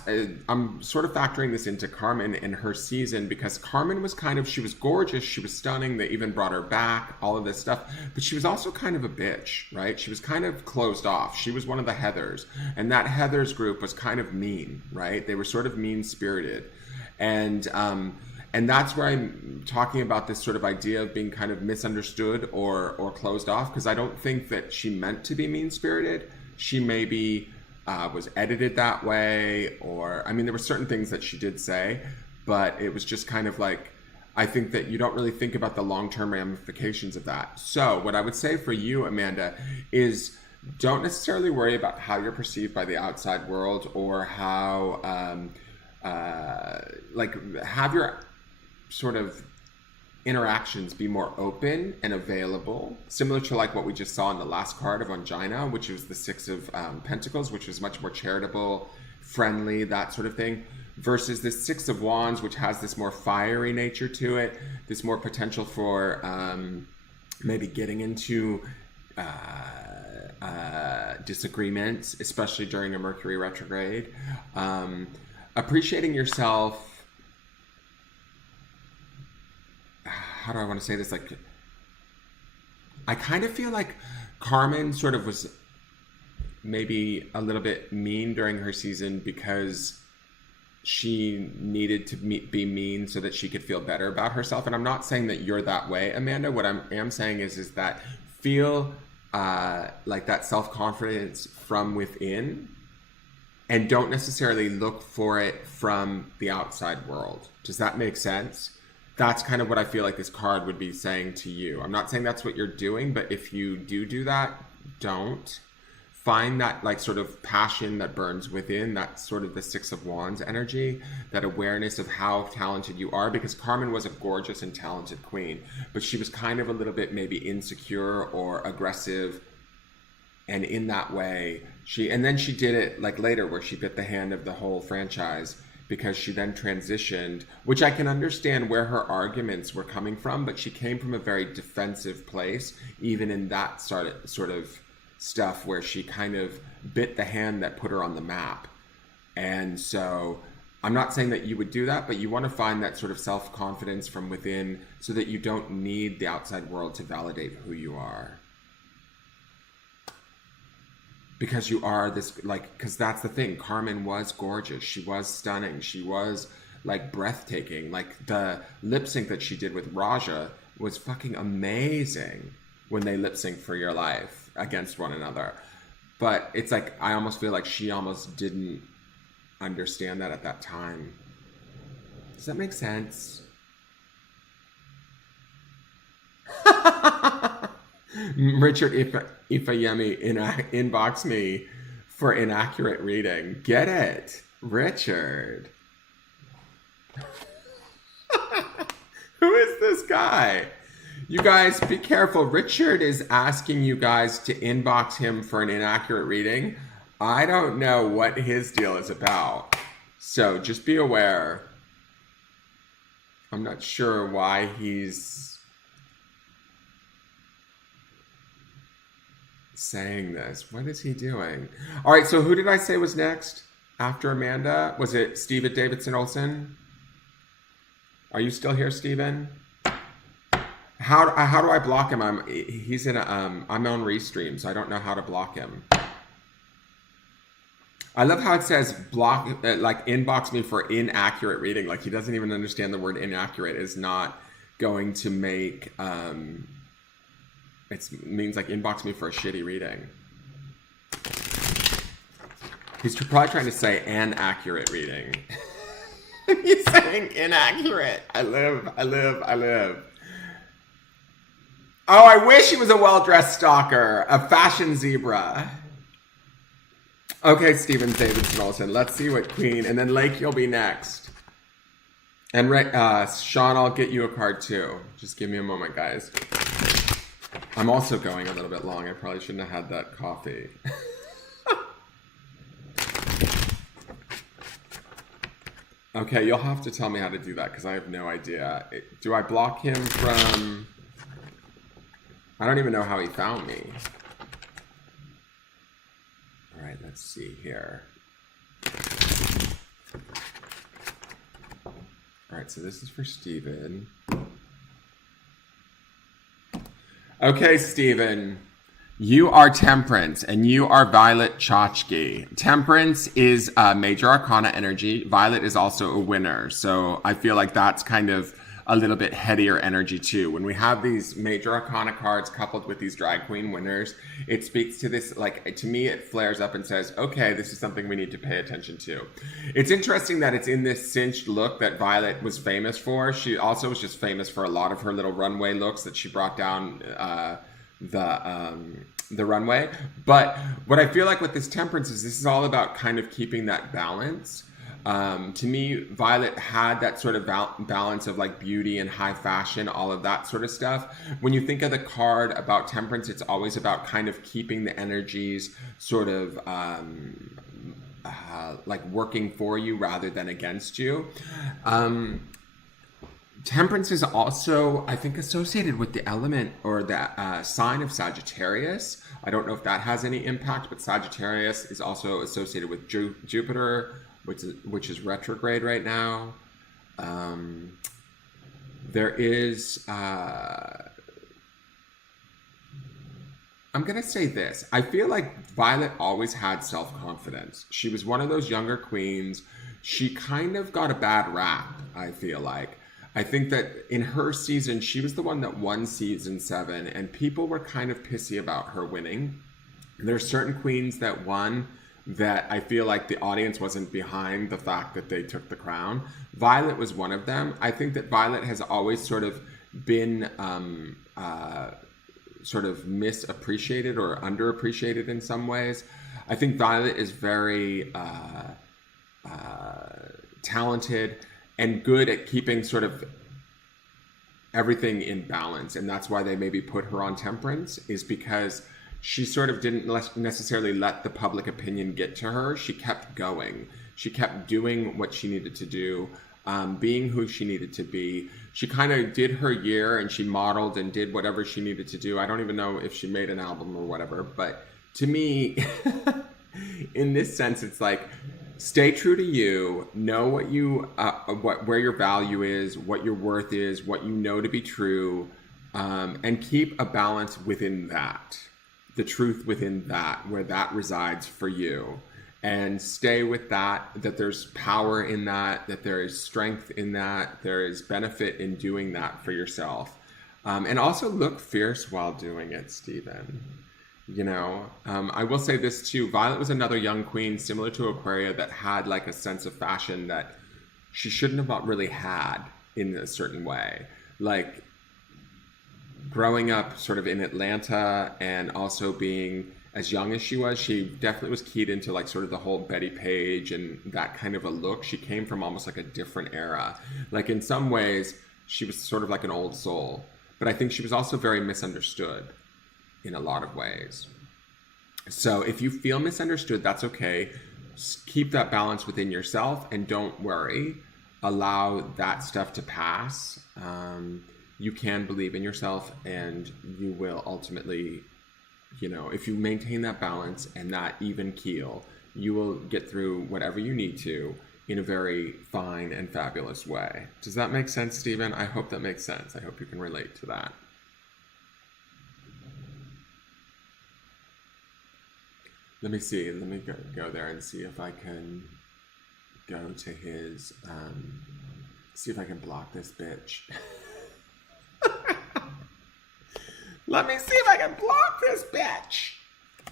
I'm sort of factoring this into Carmen in her season, because Carmen was kind of, she was gorgeous, she was stunning, they even brought her back, all of this stuff, but she was also kind of a bitch, right? She was kind of closed off. She was one of the Heathers, and that Heathers group was kind of mean, right? They were sort of mean-spirited. And that's where I'm talking about this sort of idea of being kind of misunderstood or closed off, because I don't think that she meant to be mean-spirited. She maybe was edited that way, or I mean, there were certain things that she did say, but it was just kind of like, I think that you don't really think about the long-term ramifications of that. So what I would say for you, Amanda, is don't necessarily worry about how you're perceived by the outside world, or how like have your sort of interactions be more open and available, similar to like what we just saw in the last card of Angina, which was the Six of Pentacles, which was much more charitable, friendly, that sort of thing, versus the Six of Wands, which has this more fiery nature to it, this more potential for maybe getting into disagreements, especially during a Mercury retrograde. Appreciating yourself. How do I want to say this? Like, I kind of feel like Carmen sort of was maybe a little bit mean during her season because she needed to be mean so that she could feel better about herself. And I'm not saying that you're that way, Amanda. What I am saying is that feel like that self-confidence from within, and don't necessarily look for it from the outside world. Does that make sense? That's kind of what I feel like this card would be saying to you. I'm not saying that's what you're doing, but if you do that, don't. Find that like sort of passion that burns within, that sort of the Six of Wands energy, that awareness of how talented you are, because Carmen was a gorgeous and talented queen, but she was kind of a little bit maybe insecure or aggressive. And in that way, and then she did it like later where she bit the hand of the whole franchise, because she then transitioned, which I can understand where her arguments were coming from, but she came from a very defensive place, even in that sort of stuff where she kind of bit the hand that put her on the map. And so I'm not saying that you would do that, but you want to find that sort of self-confidence from within so that you don't need the outside world to validate who you are. Because you are this, like, because that's the thing. Carmen was gorgeous. She was stunning. She was, like, breathtaking. Like, the lip sync that she did with Raja was fucking amazing when they lip sync For Your Life against one another. But it's like, I almost feel like she almost didn't understand that at that time. Does that make sense? Richard Ifayemi inbox me for inaccurate reading. Get it, Richard. Who is this guy? You guys, be careful. Richard is asking you guys to inbox him for an inaccurate reading. I don't know what his deal is about, so just be aware. I'm not sure why he's saying this. What is he doing? All right, so who did I say was next after Amanda? Was it Steven Davidson Olsen? Are you still here, Steven? How do I block him? He's in I'm on Restream, so I don't know how to block him. I love how it says block, like inbox me for inaccurate reading. Like he doesn't even understand the word inaccurate is not going to make it means like inbox me for a shitty reading. He's probably trying to say an accurate reading. He's saying inaccurate. I live. Oh, I wish he was a well-dressed stalker, a fashion zebra. Okay, Steven Davidson Olsen. Let's see what Queen, and then Lake, you'll be next. And Sean, I'll get you a card too. Just give me a moment, guys. I'm also going a little bit long. I probably shouldn't have had that coffee. Okay, you'll have to tell me how to do that because I have no idea. Do I block him from... I don't even know how he found me. All right, let's see here. All right, so this is for Steven. Okay, Steven. You are Temperance, and you are Violet Chachki. Temperance is major arcana energy. Violet is also a winner. So I feel like that's kind of a little bit headier energy too. When we have these major arcana cards coupled with these drag queen winners, it speaks to this, like, to me, it flares up and says, okay, this is something we need to pay attention to. It's interesting that it's in this cinched look that Violet was famous for. She also was just famous for a lot of her little runway looks that she brought down the runway. But what I feel like with this Temperance is this is all about kind of keeping that balance. To me, Violet had that sort of balance of like beauty and high fashion, all of that sort of stuff. When you think of the card about Temperance, it's always about kind of keeping the energies sort of like working for you rather than against you. Temperance is also, I think, associated with the element or the sign of Sagittarius. I don't know if that has any impact, but Sagittarius is also associated with Jupiter, which is retrograde right now. There is... I'm going to say this. I feel like Violet always had self-confidence. She was one of those younger queens. She kind of got a bad rap, I feel like. I think that in her season, she was the one that won season 7, and people were kind of pissy about her winning. There are certain queens that won that I feel like the audience wasn't behind the fact that they took the crown. Violet was one of them. I think that Violet has always sort of been sort of misappreciated or underappreciated in some ways. I think Violet is very talented and good at keeping sort of everything in balance. And that's why they maybe put her on Temperance, is because she sort of didn't necessarily let the public opinion get to her. She kept going. She kept doing what she needed to do, being who she needed to be. She kind of did her year and she modeled and did whatever she needed to do. I don't even know if she made an album or whatever, but to me, in this sense, it's like, stay true to you, know what you, where your value is, what your worth is, what you know to be true, and keep a balance within that, the truth within that, where that resides for you. And stay with that, that there's power in that, that there is strength in that, there is benefit in doing that for yourself. And also look fierce while doing it, Steven. You know, I will say this too. Violet was another young queen similar to Aquaria that had like a sense of fashion that she shouldn't have really had in a certain way. Like growing up sort of in Atlanta and also being as young as she definitely was keyed into like sort of the whole Betty Page and that kind of a look. She came from almost like a different era. Like in some ways, she was sort of like an old soul. But I think she was also very misunderstood in a lot of ways. So if you feel misunderstood, that's okay. Keep that balance within yourself and don't worry. Allow that stuff to pass. You can believe in yourself and you will ultimately, you know, if you maintain that balance and that even keel, you will get through whatever you need to in a very fine and fabulous way. Does that make sense, Steven? I hope that makes sense. I hope you can relate to that. Let me see. Let me go there and see if I can go to his, see if I can block this bitch. Let me see if I can block this bitch.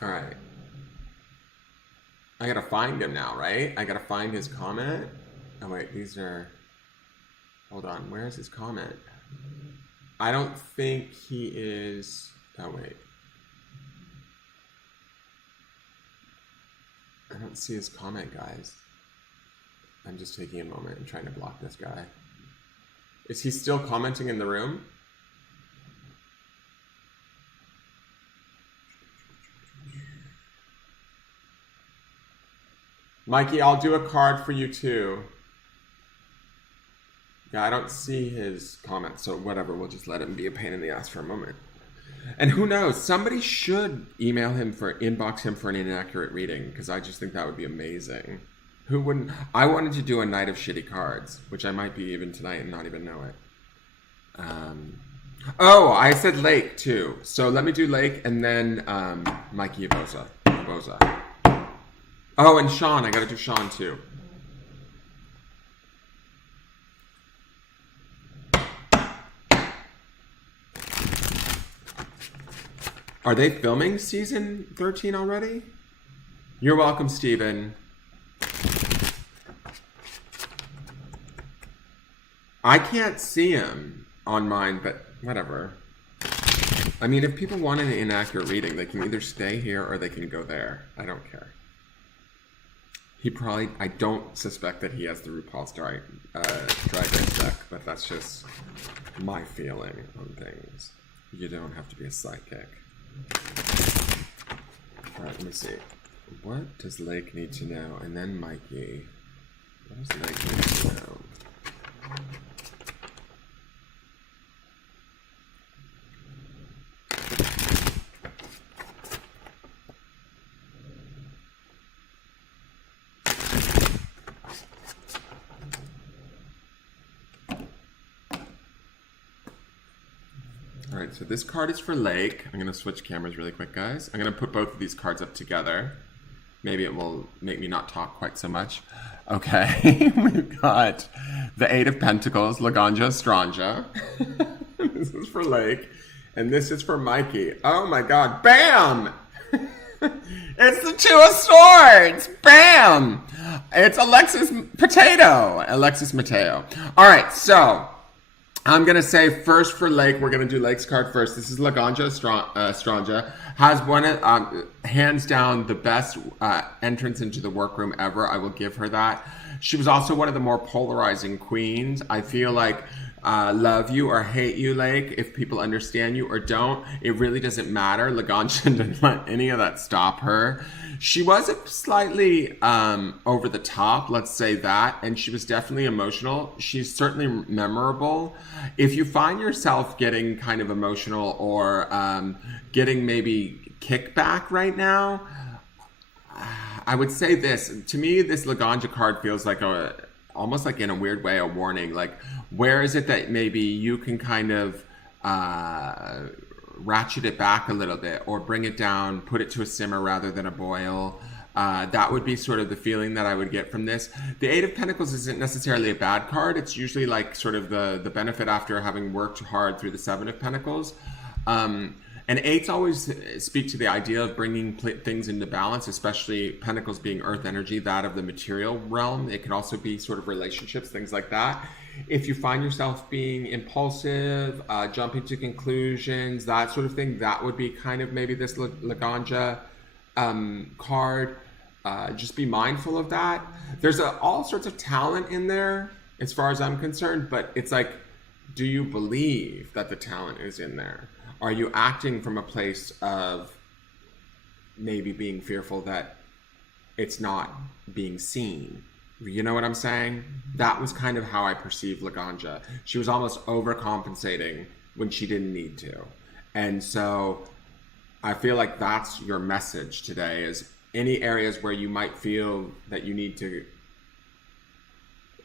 All right. I gotta find him now, right? I gotta find his comment. Oh wait, these are, hold on. Where's his comment? I don't think he is, oh wait. I don't see his comment, guys. I'm just taking a moment and trying to block this guy. Is he still commenting in the room? Mikey, I'll do a card for you too. Yeah, I don't see his comment, so whatever, we'll just let him be a pain in the ass for a moment. And who knows, somebody should inbox him for an inaccurate reading, because I just think that would be amazing. Who wouldn't? I wanted to do a night of shitty cards, which I might be even tonight and not even know it. Oh, I said Lake too. So let me do Lake and then Mikey Aboza. Oh, and Sean. I gotta do Sean too. Are they filming season 13 already? You're welcome, Steven. I can't see him on mine, but whatever. I mean, if people want an inaccurate reading, they can either stay here or they can go there. I don't care. I don't suspect that he has the RuPaul's Drag Race deck, but that's just my feeling on things. You don't have to be a psychic. Alright, let me see. What does Lake need to know? And then Mikey. What does Lake need to know? Alright, so this card is for Lake. I'm going to switch cameras really quick, guys. I'm going to put both of these cards up together. Maybe it will make me not talk quite so much. Okay, we've got the Eight of Pentacles, Laganja Estranja. This is for Lake. And this is for Mikey. Oh my god, bam! It's the Two of Swords! Bam! It's Alexis Mateo. Alright, so I'm going to say first for Lake, we're going to do Lake's card first. This is Laganja Estranja. Has one, hands down, the best entrance into the workroom ever. I will give her that. She was also one of the more polarizing queens. I feel like love you or hate you, Lake, if people understand you or don't, it really doesn't matter. Laganja didn't let any of that stop her. She was slightly over the top, let's say that, and she was definitely emotional. She's certainly memorable. If you find yourself getting kind of emotional or getting maybe kickback right now, I would say this. To me, this Laganja card feels like almost like in a weird way, a warning. Like, where is it that maybe you can kind of ratchet it back a little bit or bring it down, put it to a simmer rather than a boil? That would be sort of the feeling that I would get from this. The Eight of Pentacles isn't necessarily a bad card. It's usually like sort of the benefit after having worked hard through the Seven of Pentacles. And eights always speak to the idea of bringing things into balance, especially Pentacles being earth energy, that of the material realm. It can also be sort of relationships, things like that. If you find yourself being impulsive, jumping to conclusions, that sort of thing, that would be kind of maybe this Laganja card. Just be mindful of that. There's all sorts of talent in there as far as I'm concerned, but it's like, do you believe that the talent is in there? Are you acting from a place of maybe being fearful that it's not being seen? You know what I'm saying? That was kind of how I perceived Laganja. She was almost overcompensating when she didn't need to. And so I feel like that's your message today, is any areas where you might feel that you need to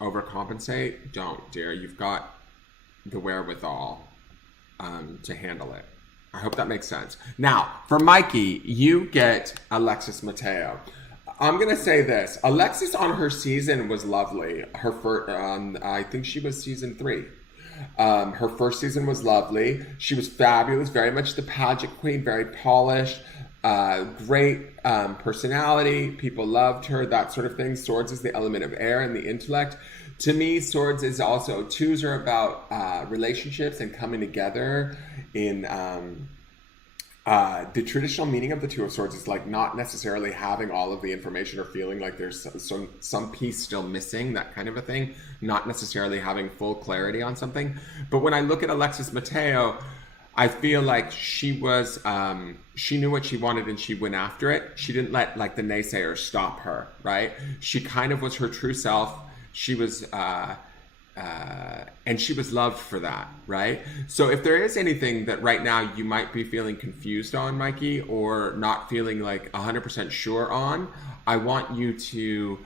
overcompensate, don't, dear. You've got the wherewithal to handle it. I hope that makes sense. Now, for Mikey, you get Alexis Mateo. I'm going to say this. Alexis on her season was lovely. Her first, I think she was season 3. Her first season was lovely. She was fabulous, very much the pageant queen, very polished, great personality. People loved her, that sort of thing. Swords is the element of air and the intellect. To me, Swords is also, twos are about relationships and coming together in the traditional meaning of the Two of Swords is like not necessarily having all of the information or feeling like there's some piece still missing, that kind of a thing. Not necessarily having full clarity on something. But when I look at Alexis Mateo, I feel like she was, she knew what she wanted and she went after it. She didn't let like the naysayers stop her, right? She kind of was her true self. She was, and she was loved for that, right? So if there is anything that right now you might be feeling confused on, Mikey, or not feeling like 100% sure on, I want you to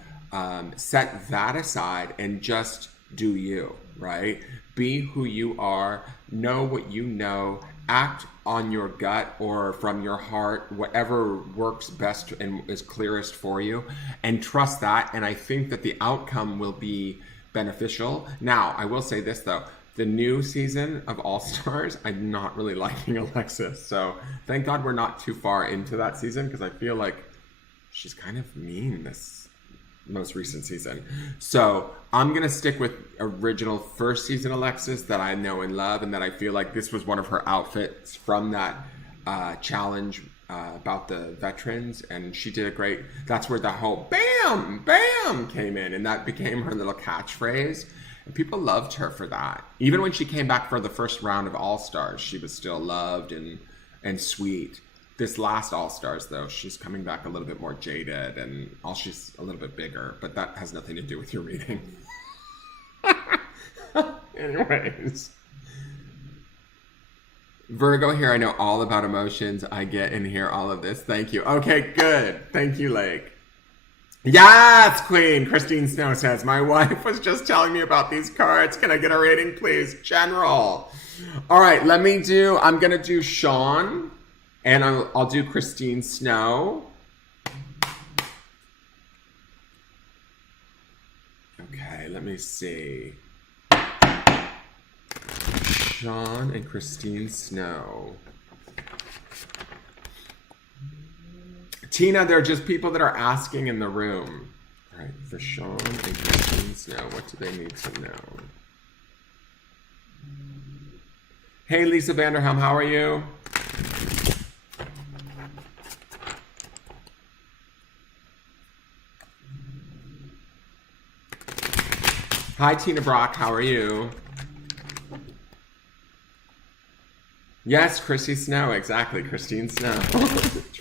set that aside and just do you, right? Be who you are, know what you know, act on your gut or from your heart, whatever works best and is clearest for you, and trust that. And I think that the outcome will be beneficial. Now, I will say this though, the new season of All Stars, I'm not really liking Alexis. So thank God we're not too far into that season, because I feel like she's kind of mean this most recent season. So I'm going to stick with original first season Alexis that I know and love, and that I feel like this was one of her outfits from that challenge about the veterans, and she did a great, that's where the whole bam, bam came in, and that became her little catchphrase, and people loved her for that. Even when she came back for the first round of All Stars, she was still loved and sweet. This last All Stars, though, she's coming back a little bit more jaded, and she's a little bit bigger, but that has nothing to do with your reading. Anyways. Virgo here, I know all about emotions. I get and hear all of this. Thank you. Okay, good. Thank you, Lake. Yes, Queen. Christine Snow says, my wife was just telling me about these cards. Can I get a rating, please? General. All right, I'm going to do Sean, and I'll do Christine Snow. Okay, let me see. Sean and Christine Snow. Tina, they're just people that are asking in the room. All right, for Sean and Christine Snow, what do they need to know? Hey, Lisa Vanderhelm, how are you? Hi, Tina Brock, how are you? Yes, Chrissy Snow, exactly. Christine Snow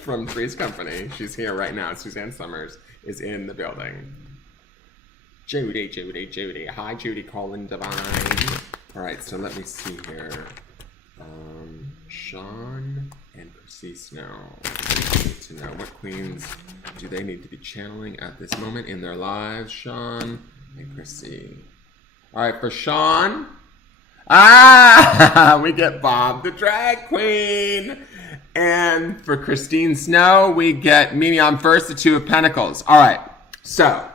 from Three's Company. She's here right now. Suzanne Summers is in the building. Judy. Hi, Judy Colin Divine. All right, so let me see here. Sean and Chrissy Snow. I need to know what queens do they need to be channeling at this moment in their lives, Sean and Chrissy. All right, for Sean... we get Bob the drag queen. And for Christine Snow, we get Mimi on first, the Two of Pentacles. All right, so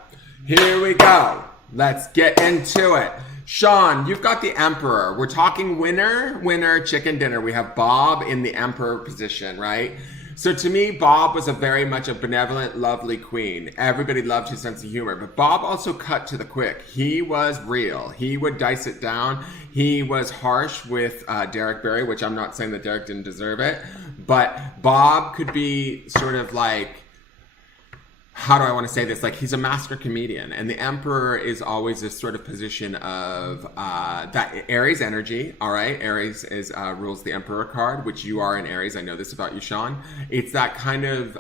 here we go. Let's get into it. Sean, you've got the Emperor. We're talking winner, chicken dinner. We have Bob in the Emperor position, right? So to me, Bob was very much a benevolent, lovely queen. Everybody loved his sense of humor, but Bob also cut to the quick. He was real. He would dice it down. He was harsh with Derek Barry, which I'm not saying that Derek didn't deserve it, but Bob could be sort of like, how do I want to say this? Like, he's a master comedian, and the Emperor is always this sort of position of that Aries energy. All right, Aries is rules the Emperor card, which you are in Aries. I know this about you, Sean. It's that kind of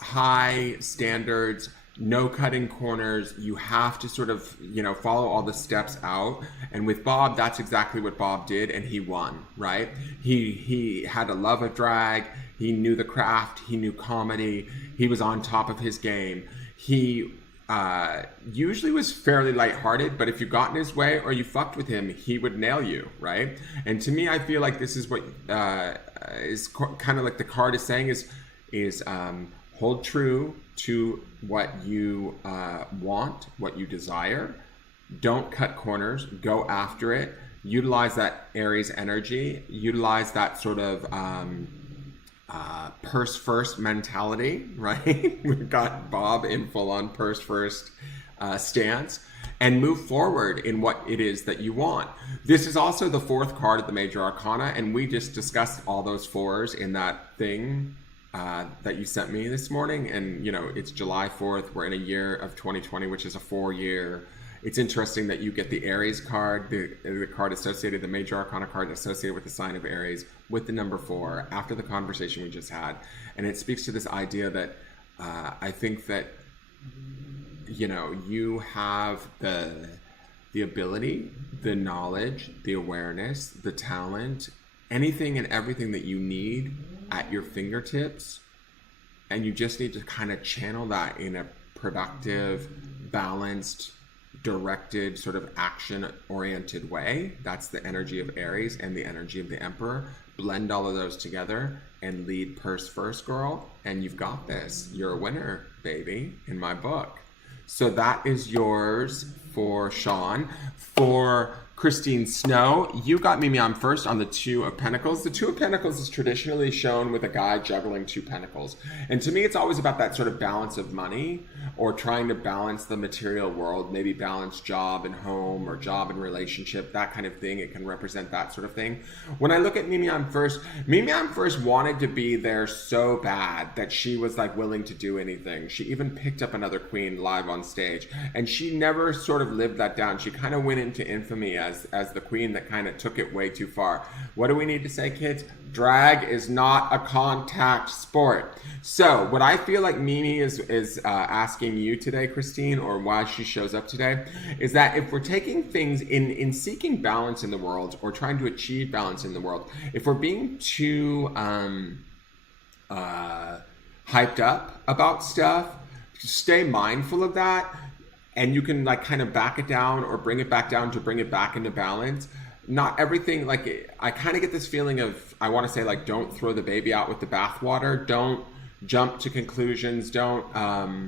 high standards, no cutting corners. You have to sort of, follow all the steps out. And with Bob, that's exactly what Bob did, and he won. Right? He had a love of drag. He knew the craft. He knew comedy. He was on top of his game. He usually was fairly lighthearted, but if you got in his way or you fucked with him, he would nail you, right? And to me, I feel like this is what is kind of like the card is saying is hold true to what you want, what you desire. Don't cut corners. Go after it. Utilize that Aries energy. Utilize that sort of purse first mentality, right? We've got Bob in full on purse first stance. and move forward in what it is that you want. This is also the 4th card of the Major Arcana, and we just discussed all those 4s in that thing that you sent me this morning. And, you know, it's July 4th. We're in a year of 2020, which is a 4-year. It's interesting that you get the Aries card, the card associated, the Major Arcana card associated with the sign of Aries, with the number 4 after the conversation we just had. And it speaks to this idea that I think that, you know, you have the ability, the knowledge, the awareness, the talent, anything and everything that you need at your fingertips. And you just need to kind of channel that in a productive, balanced, directed, sort of action-oriented way. That's the energy of Aries and the energy of the Emperor. Blend all of those together and lead purse first, girl. And you've got this. You're a winner, baby, in my book. So that is yours for Sean. For Christine Snow, you got Mimi on first on the 2 of Pentacles. The 2 of Pentacles is traditionally shown with a guy juggling 2 pentacles. And to me, it's always about that sort of balance of money, or trying to balance the material world, maybe balance job and home, or job and relationship, that kind of thing. It can represent that sort of thing. When I look at Mimi on first wanted to be there so bad that she was like willing to do anything. She even picked up another queen live on stage, and she never sort of lived that down. She kind of went into infamy as the queen that kind of took it way too far. What do we need to say, kids? Drag is not a contact sport. So what I feel like Mimi is asking you today, Christine, or why she shows up today, is that if we're taking things in seeking balance in the world, or trying to achieve balance in the world, if we're being too hyped up about stuff, stay mindful of that. And you can like kind of back it down or bring it back down to bring it back into balance. Not everything, like I kind of get this feeling of, I want to say like, don't throw the baby out with the bathwater. Don't jump to conclusions. Don't, how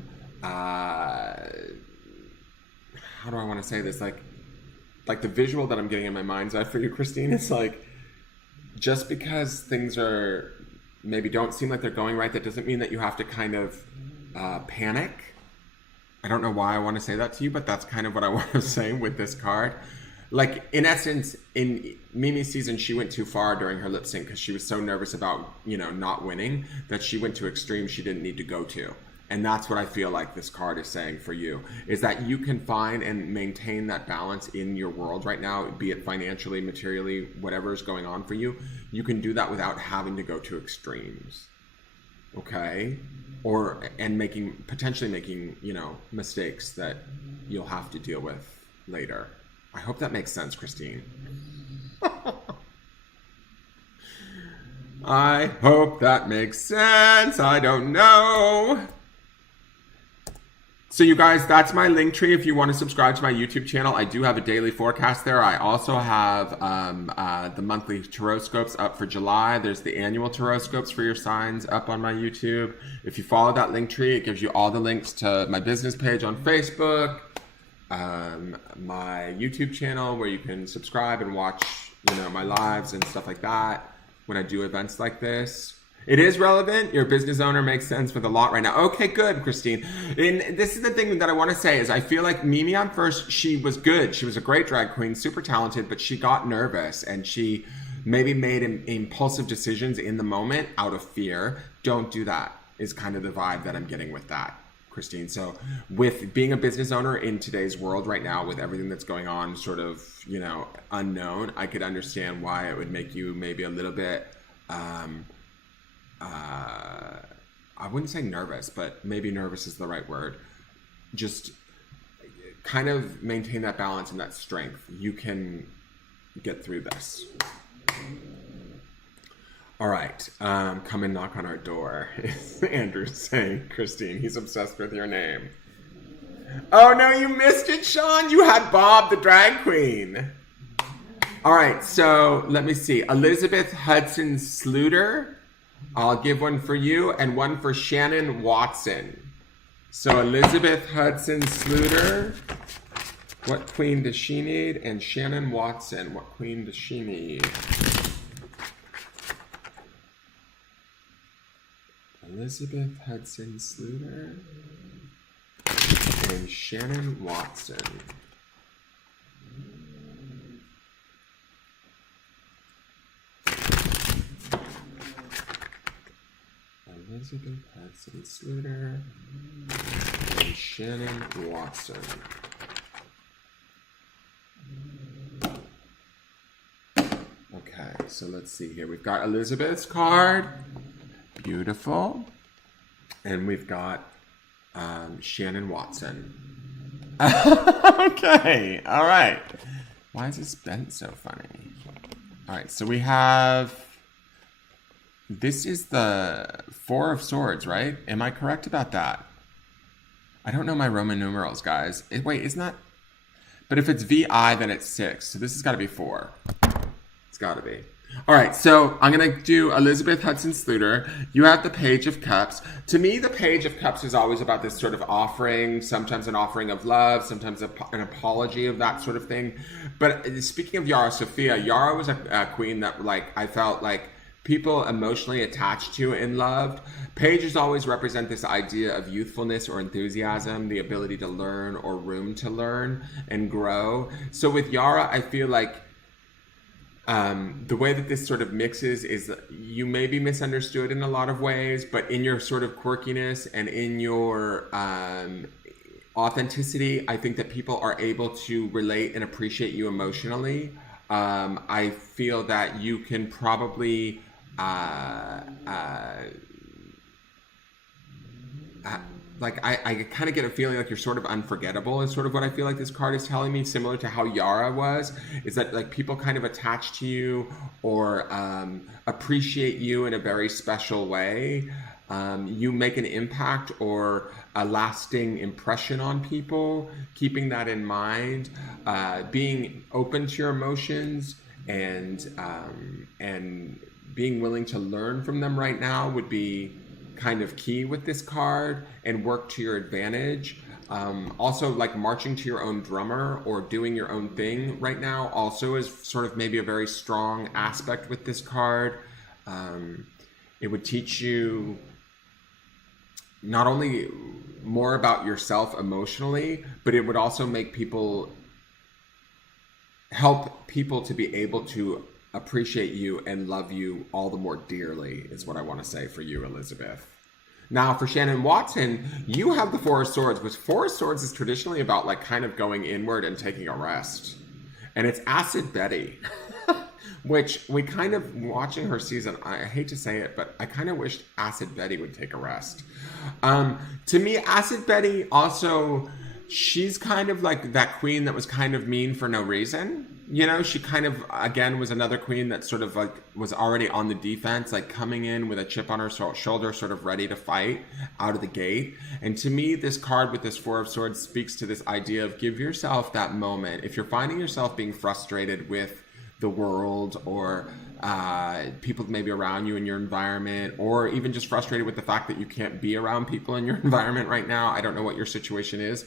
do I want to say this? Like the visual that I'm getting in my mind's eye for you, Christine, is like, just because things are maybe don't seem like they're going right, that doesn't mean that you have to kind of panic. I don't know why I want to say that to you, but that's kind of what I want to say with this card. Like, in essence, in Mimi's season, she went too far during her lip sync because she was so nervous about, you know, not winning, that she went to extremes she didn't need to go to. And that's what I feel like this card is saying for you, is that you can find and maintain that balance in your world right now, be it financially, materially, whatever is going on for you. You can do that without having to go to extremes. Okay? And potentially making, you know, mistakes that you'll have to deal with later. I hope that makes sense, Christine. I hope that makes sense. I don't know. So you guys, that's my link tree if you want to subscribe to my YouTube channel. I do have a daily forecast there. I also have the monthly tarot up for July. There's the annual tarot for your signs up on my YouTube. If you follow that link tree, it gives you all the links to my business page on Facebook, my YouTube channel where you can subscribe and watch, you know, my lives and stuff like that when I do events like this. It is relevant. Your business owner makes sense with a lot right now. Okay, good, Christine. And this is the thing that I want to say is I feel like Mimi on first, she was good. She was a great drag queen, super talented, but she got nervous and she maybe made impulsive decisions in the moment out of fear. Don't do that is kind of the vibe that I'm getting with that, Christine. So with being a business owner in today's world right now, with everything that's going on sort of, you know, unknown, I could understand why it would make you maybe a little bit, I wouldn't say nervous, but maybe nervous is the right word. Just kind of maintain that balance and that strength. You can get through this. All right, come and knock on our door. Andrew's saying, Christine, he's obsessed with your name. Oh no, you missed it, Sean. You had Bob the drag queen. All right, so let me see. Elizabeth Hudson Sluter. I'll give one for you and one for Shannon Watson. So Elizabeth Hudson Sluter, what queen does she need? And Shannon Watson, what queen does she need? Elizabeth Hudson Sluter and Shannon Watson. Elizabeth Hudson Sluter and Shannon Watson. Okay, so let's see here. We've got Elizabeth's card. Beautiful. And we've got Shannon Watson. Okay, all right. Why is this bent so funny? All right, so we have... This is the Four of Swords, right? Am I correct about that? I don't know my Roman numerals, guys. Wait, isn't that... But if it's VI, then it's 6. So this has got to be 4. It's got to be. All right, so I'm going to do Elizabeth Hudson Sluter. You have the Page of Cups. To me, the Page of Cups is always about this sort of offering, sometimes an offering of love, sometimes an apology of that sort of thing. But speaking of Yara Sofia, Yara was a queen that I felt like people emotionally attached to and loved. Pages always represent this idea of youthfulness or enthusiasm, the ability to learn or room to learn and grow. So with Yara, I feel like the way that this sort of mixes is you may be misunderstood in a lot of ways, but in your sort of quirkiness and in your authenticity, I think that people are able to relate and appreciate you emotionally. I feel that you can probably I kind of get a feeling like you're sort of unforgettable is sort of what I feel like this card is telling me, similar to how Yara was, is that like people kind of attach to you or appreciate you in a very special way. You make an impact or a lasting impression on people, keeping that in mind, being open to your emotions and being willing to learn from them right now would be kind of key with this card, and work to your advantage. Also, like marching to your own drummer or doing your own thing right now also is sort of maybe a very strong aspect with this card. It would teach you not only more about yourself emotionally, but it would also make people, help people to be able to appreciate you and love you all the more dearly, is what I want to say for you, Elizabeth. Now, for Shannon Watson, you have the Four of Swords, which Four of Swords is traditionally about like kind of going inward and taking a rest. And it's Acid Betty, which we kind of, watching her season, I hate to say it, but I kind of wished Acid Betty would take a rest. To me, Acid Betty also, she's kind of like that queen that was kind of mean for no reason. You know, she kind of, again, was another queen that sort of like was already on the defense, like coming in with a chip on her shoulder, sort of ready to fight out of the gate. And to me, this card with this Four of Swords speaks to this idea of give yourself that moment. If you're finding yourself being frustrated with the world or people maybe around you in your environment, or even just frustrated with the fact that you can't be around people in your environment right now, I don't know what your situation is.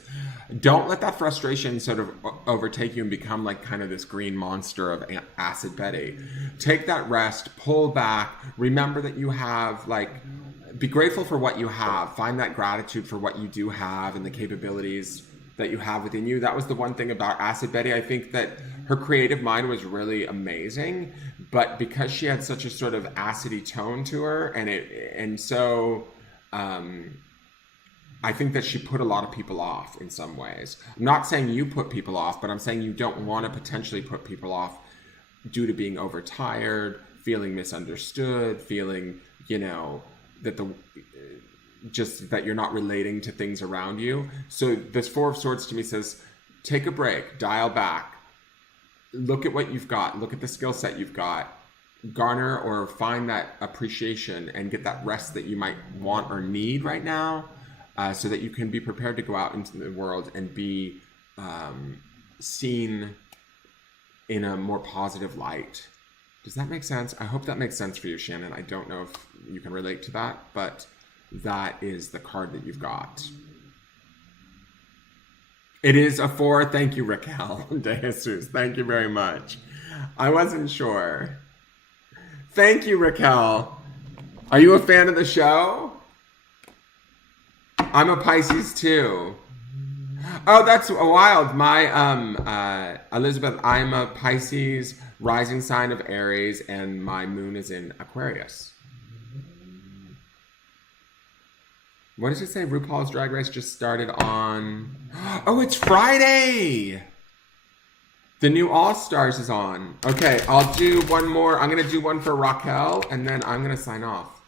Don't let that frustration sort of overtake you and become like kind of this green monster of Acid Betty. Take that rest, pull back, remember that you have be grateful for what you have, find that gratitude for what you do have and the capabilities that you have within you. That was the one thing about Acid Betty. I think that her creative mind was really amazing, but because she had such a sort of acidy tone to her, I think that she put a lot of people off in some ways. I'm not saying you put people off, but I'm saying you don't want to potentially put people off due to being overtired, feeling misunderstood, feeling, that that you're not relating to things around you. So this Four of Swords to me says, take a break, dial back, look at what you've got, look at the skill set you've got, garner or find that appreciation and get that rest that you might want or need right now, so that you can be prepared to go out into the world and be seen in a more positive light. Does that make sense? I hope that makes sense for you, Shannon. I don't know if you can relate to that, but that is the card that you've got. It is a 4. Thank you, Raquel De Jesus. Thank you very much. I wasn't sure. Thank you, Raquel. Are you a fan of the show? I'm a Pisces too. Oh, that's wild. My Elizabeth, I'm a Pisces, rising sign of Aries, and my moon is in Aquarius. What does it say? RuPaul's Drag Race just started on... Oh, it's Friday! The new All-Stars is on. Okay, I'll do one more. I'm going to do one for Raquel, and then I'm going to sign off.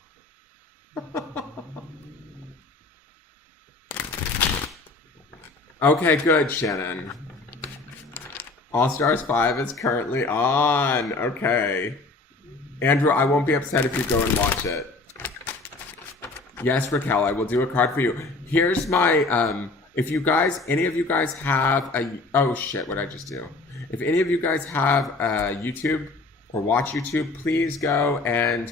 Okay, good, Shannon. All-Stars 5 is currently on. Okay. Andrew, I won't be upset if you go and watch it. Yes, Raquel, I will do a card for you. Here's my, if you guys, any of you guys have a, oh shit, what did I just do? If any of you guys have YouTube or watch YouTube, please go and,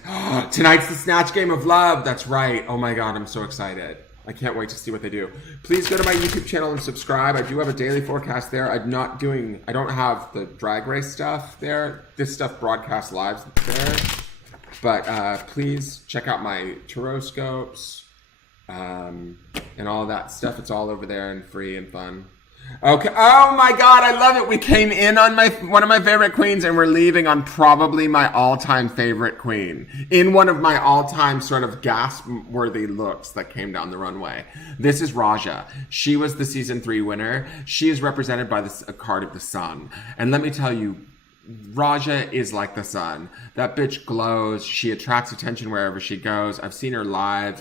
tonight's the Snatch Game of Love. That's right. Oh my God, I'm so excited. I can't wait to see what they do. Please go to my YouTube channel and subscribe. I do have a daily forecast there. I don't have the Drag Race stuff there. This stuff broadcasts live there. But please check out my Taroscopes and all that stuff. It's all over there and free and fun. Okay. Oh my God, I love it. We came in on one of my favorite queens, and we're leaving on probably my all-time favorite queen in one of my all-time sort of gasp-worthy looks that came down the runway. This is Raja. She was the season 3 winner. She is represented by a card of the sun. And let me tell you, Raja is like the sun. That bitch glows. She attracts attention wherever she goes. I've seen her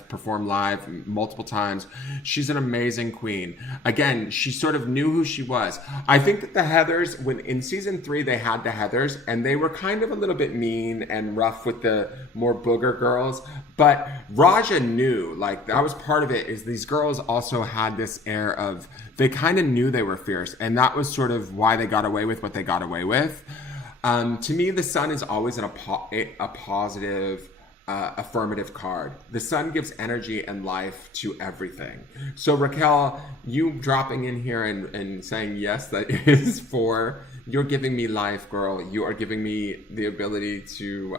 perform live multiple times. She's an amazing queen. Again, she sort of knew who she was. I think that the Heathers, when in season 3 they had the Heathers, and they were kind of a little bit mean and rough with the more booger girls. But Raja knew, like, that was part of it, is these girls also had this air of, they kind of knew they were fierce, and that was sort of why they got away with what they got away with. To me, the sun is always a positive, affirmative card. The sun gives energy and life to everything. So Raquel, you dropping in here and saying, yes, that is for, you're giving me life, girl. You are giving me the ability to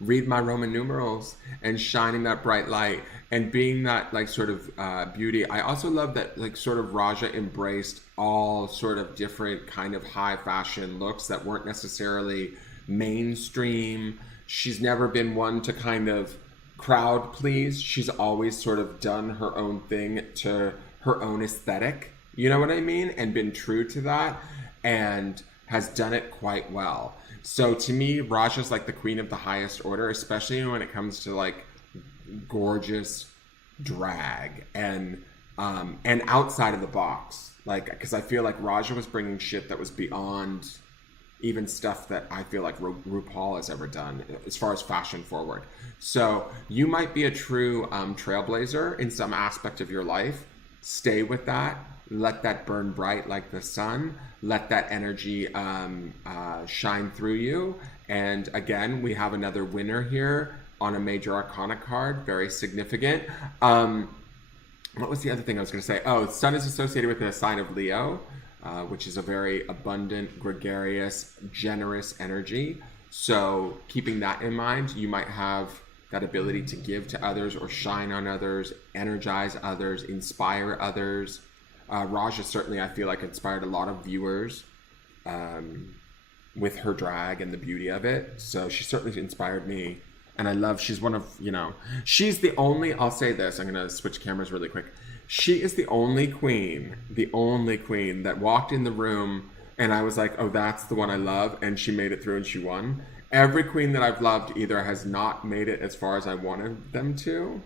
read my Roman numerals and shining that bright light and being that like sort of beauty. I also love that like sort of Raja embraced all sort of different kind of high fashion looks that weren't necessarily mainstream. She's never been one to kind of crowd please. She's always sort of done her own thing to her own aesthetic, you know what I mean? And been true to that and has done it quite well. So to me, Raja's like the queen of the highest order, especially when it comes to like gorgeous drag and outside of the box. Like, because I feel like Raja was bringing shit that was beyond even stuff that I feel like RuPaul has ever done as far as fashion forward. So you might be a true trailblazer in some aspect of your life. Stay with that. Let that burn bright like the sun. Let that energy shine through you. And again, we have another winner here on a major arcana card. Very significant. What was the other thing I was going to say? Oh, sun is associated with the sign of Leo, which is a very abundant, gregarious, generous energy. So keeping that in mind, you might have that ability to give to others or shine on others, energize others, inspire others. Raja certainly, I feel like, inspired a lot of viewers with her drag and the beauty of it. So she certainly inspired me. And I love, she's one of, she's the only, I'll say this, I'm going to switch cameras really quick. She is the only queen that walked in the room and I was like, oh, that's the one I love. And she made it through and she won. Every queen that I've loved either has not made it as far as I wanted them to.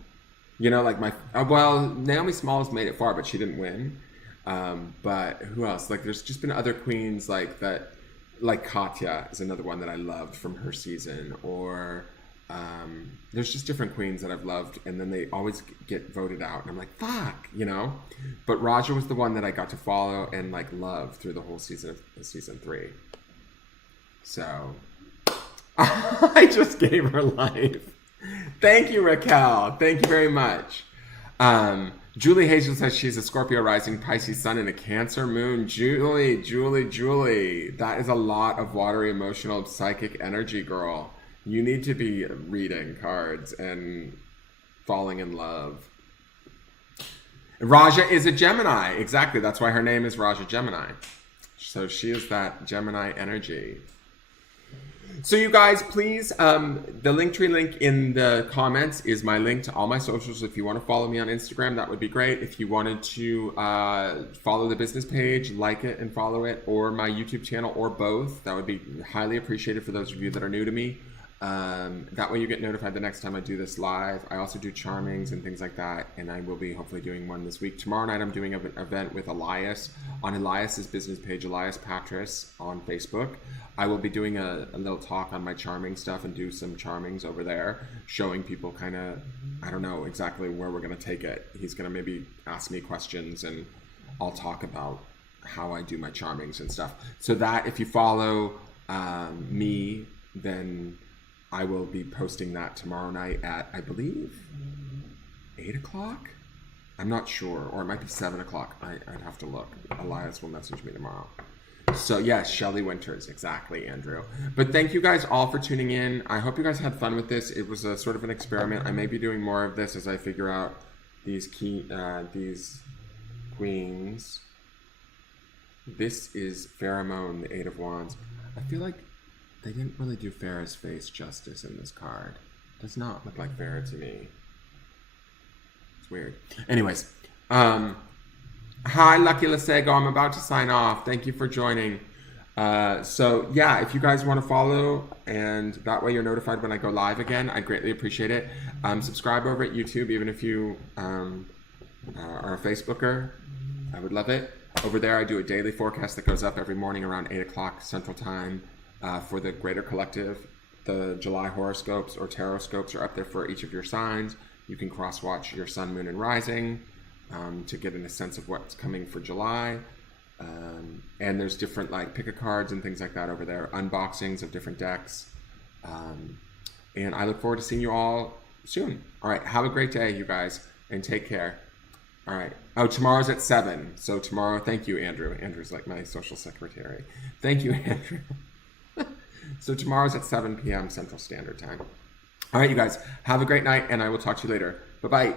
Like Naomi Smalls made it far, but she didn't win. But who else? Like, there's just been other queens like that, like Katya is another one that I loved from her season, or there's just different queens that I've loved, and then they always get voted out, and I'm like, fuck, But Raja was the one that I got to follow and like love through the whole season of season 3. So I just gave her life. Thank you, Raquel. Thank you very much. Julie Hazel says she's a Scorpio rising, Pisces sun, and a Cancer moon. Julie. That is a lot of watery, emotional, psychic energy, girl. You need to be reading cards and falling in love. Raja is a Gemini. Exactly. That's why her name is Raja Gemini. So she is that Gemini energy. So you guys, please, the Linktree link in the comments is my link to all my socials. If you want to follow me on Instagram, that would be great. If you wanted to follow the business page, like it and follow it, or my YouTube channel, or both, that would be highly appreciated for those of you that are new to me. That way you get notified the next time I do this live. I also do charmings and things like that, and I will be hopefully doing one this week. Tomorrow night I'm doing an event with Elias on Elias's business page, Elias Patras on Facebook. I will be doing a little talk on my charming stuff and do some charmings over there, showing people kind of, I don't know exactly where we're going to take it. He's going to maybe ask me questions and I'll talk about how I do my charmings and stuff. So that if you follow me, then I will be posting that tomorrow night at, I believe, 8 o'clock? I'm not sure, or it might be 7 o'clock. I'd have to look. Elias will message me tomorrow. So yes, Shelley Winters, exactly, Andrew. But thank you guys all for tuning in. I hope you guys had fun with this. It was a sort of an experiment. I may be doing more of this as I figure out these queens. This is Pheromone, the 8 of Wands. I feel like they didn't really do Farrah's face justice in this card. Does not look like Farrah to me. It's weird. Anyways, hi, Lucky Lasego. I'm about to sign off. Thank you for joining. So yeah, if you guys want to follow, and that way you're notified when I go live again, I greatly appreciate it. Subscribe over at YouTube, even if you are a Facebooker. I would love it. Over there, I do a daily forecast that goes up every morning around 8 o'clock Central Time for the Greater Collective. The July horoscopes or tarot scopes are up there for each of your signs. You can cross-watch your sun, moon, and rising to get in a sense of what's coming for July. And there's different like pick a cards and things like that over there, unboxings of different decks. And I look forward to seeing you all soon. All right, have a great day, you guys, and take care. All right. Oh, tomorrow's at 7. So tomorrow, thank you, Andrew. Andrew's like my social secretary. Thank you, Andrew. So tomorrow's at 7 p.m. Central Standard Time. All right, you guys, have a great night, and I will talk to you later. Bye-bye.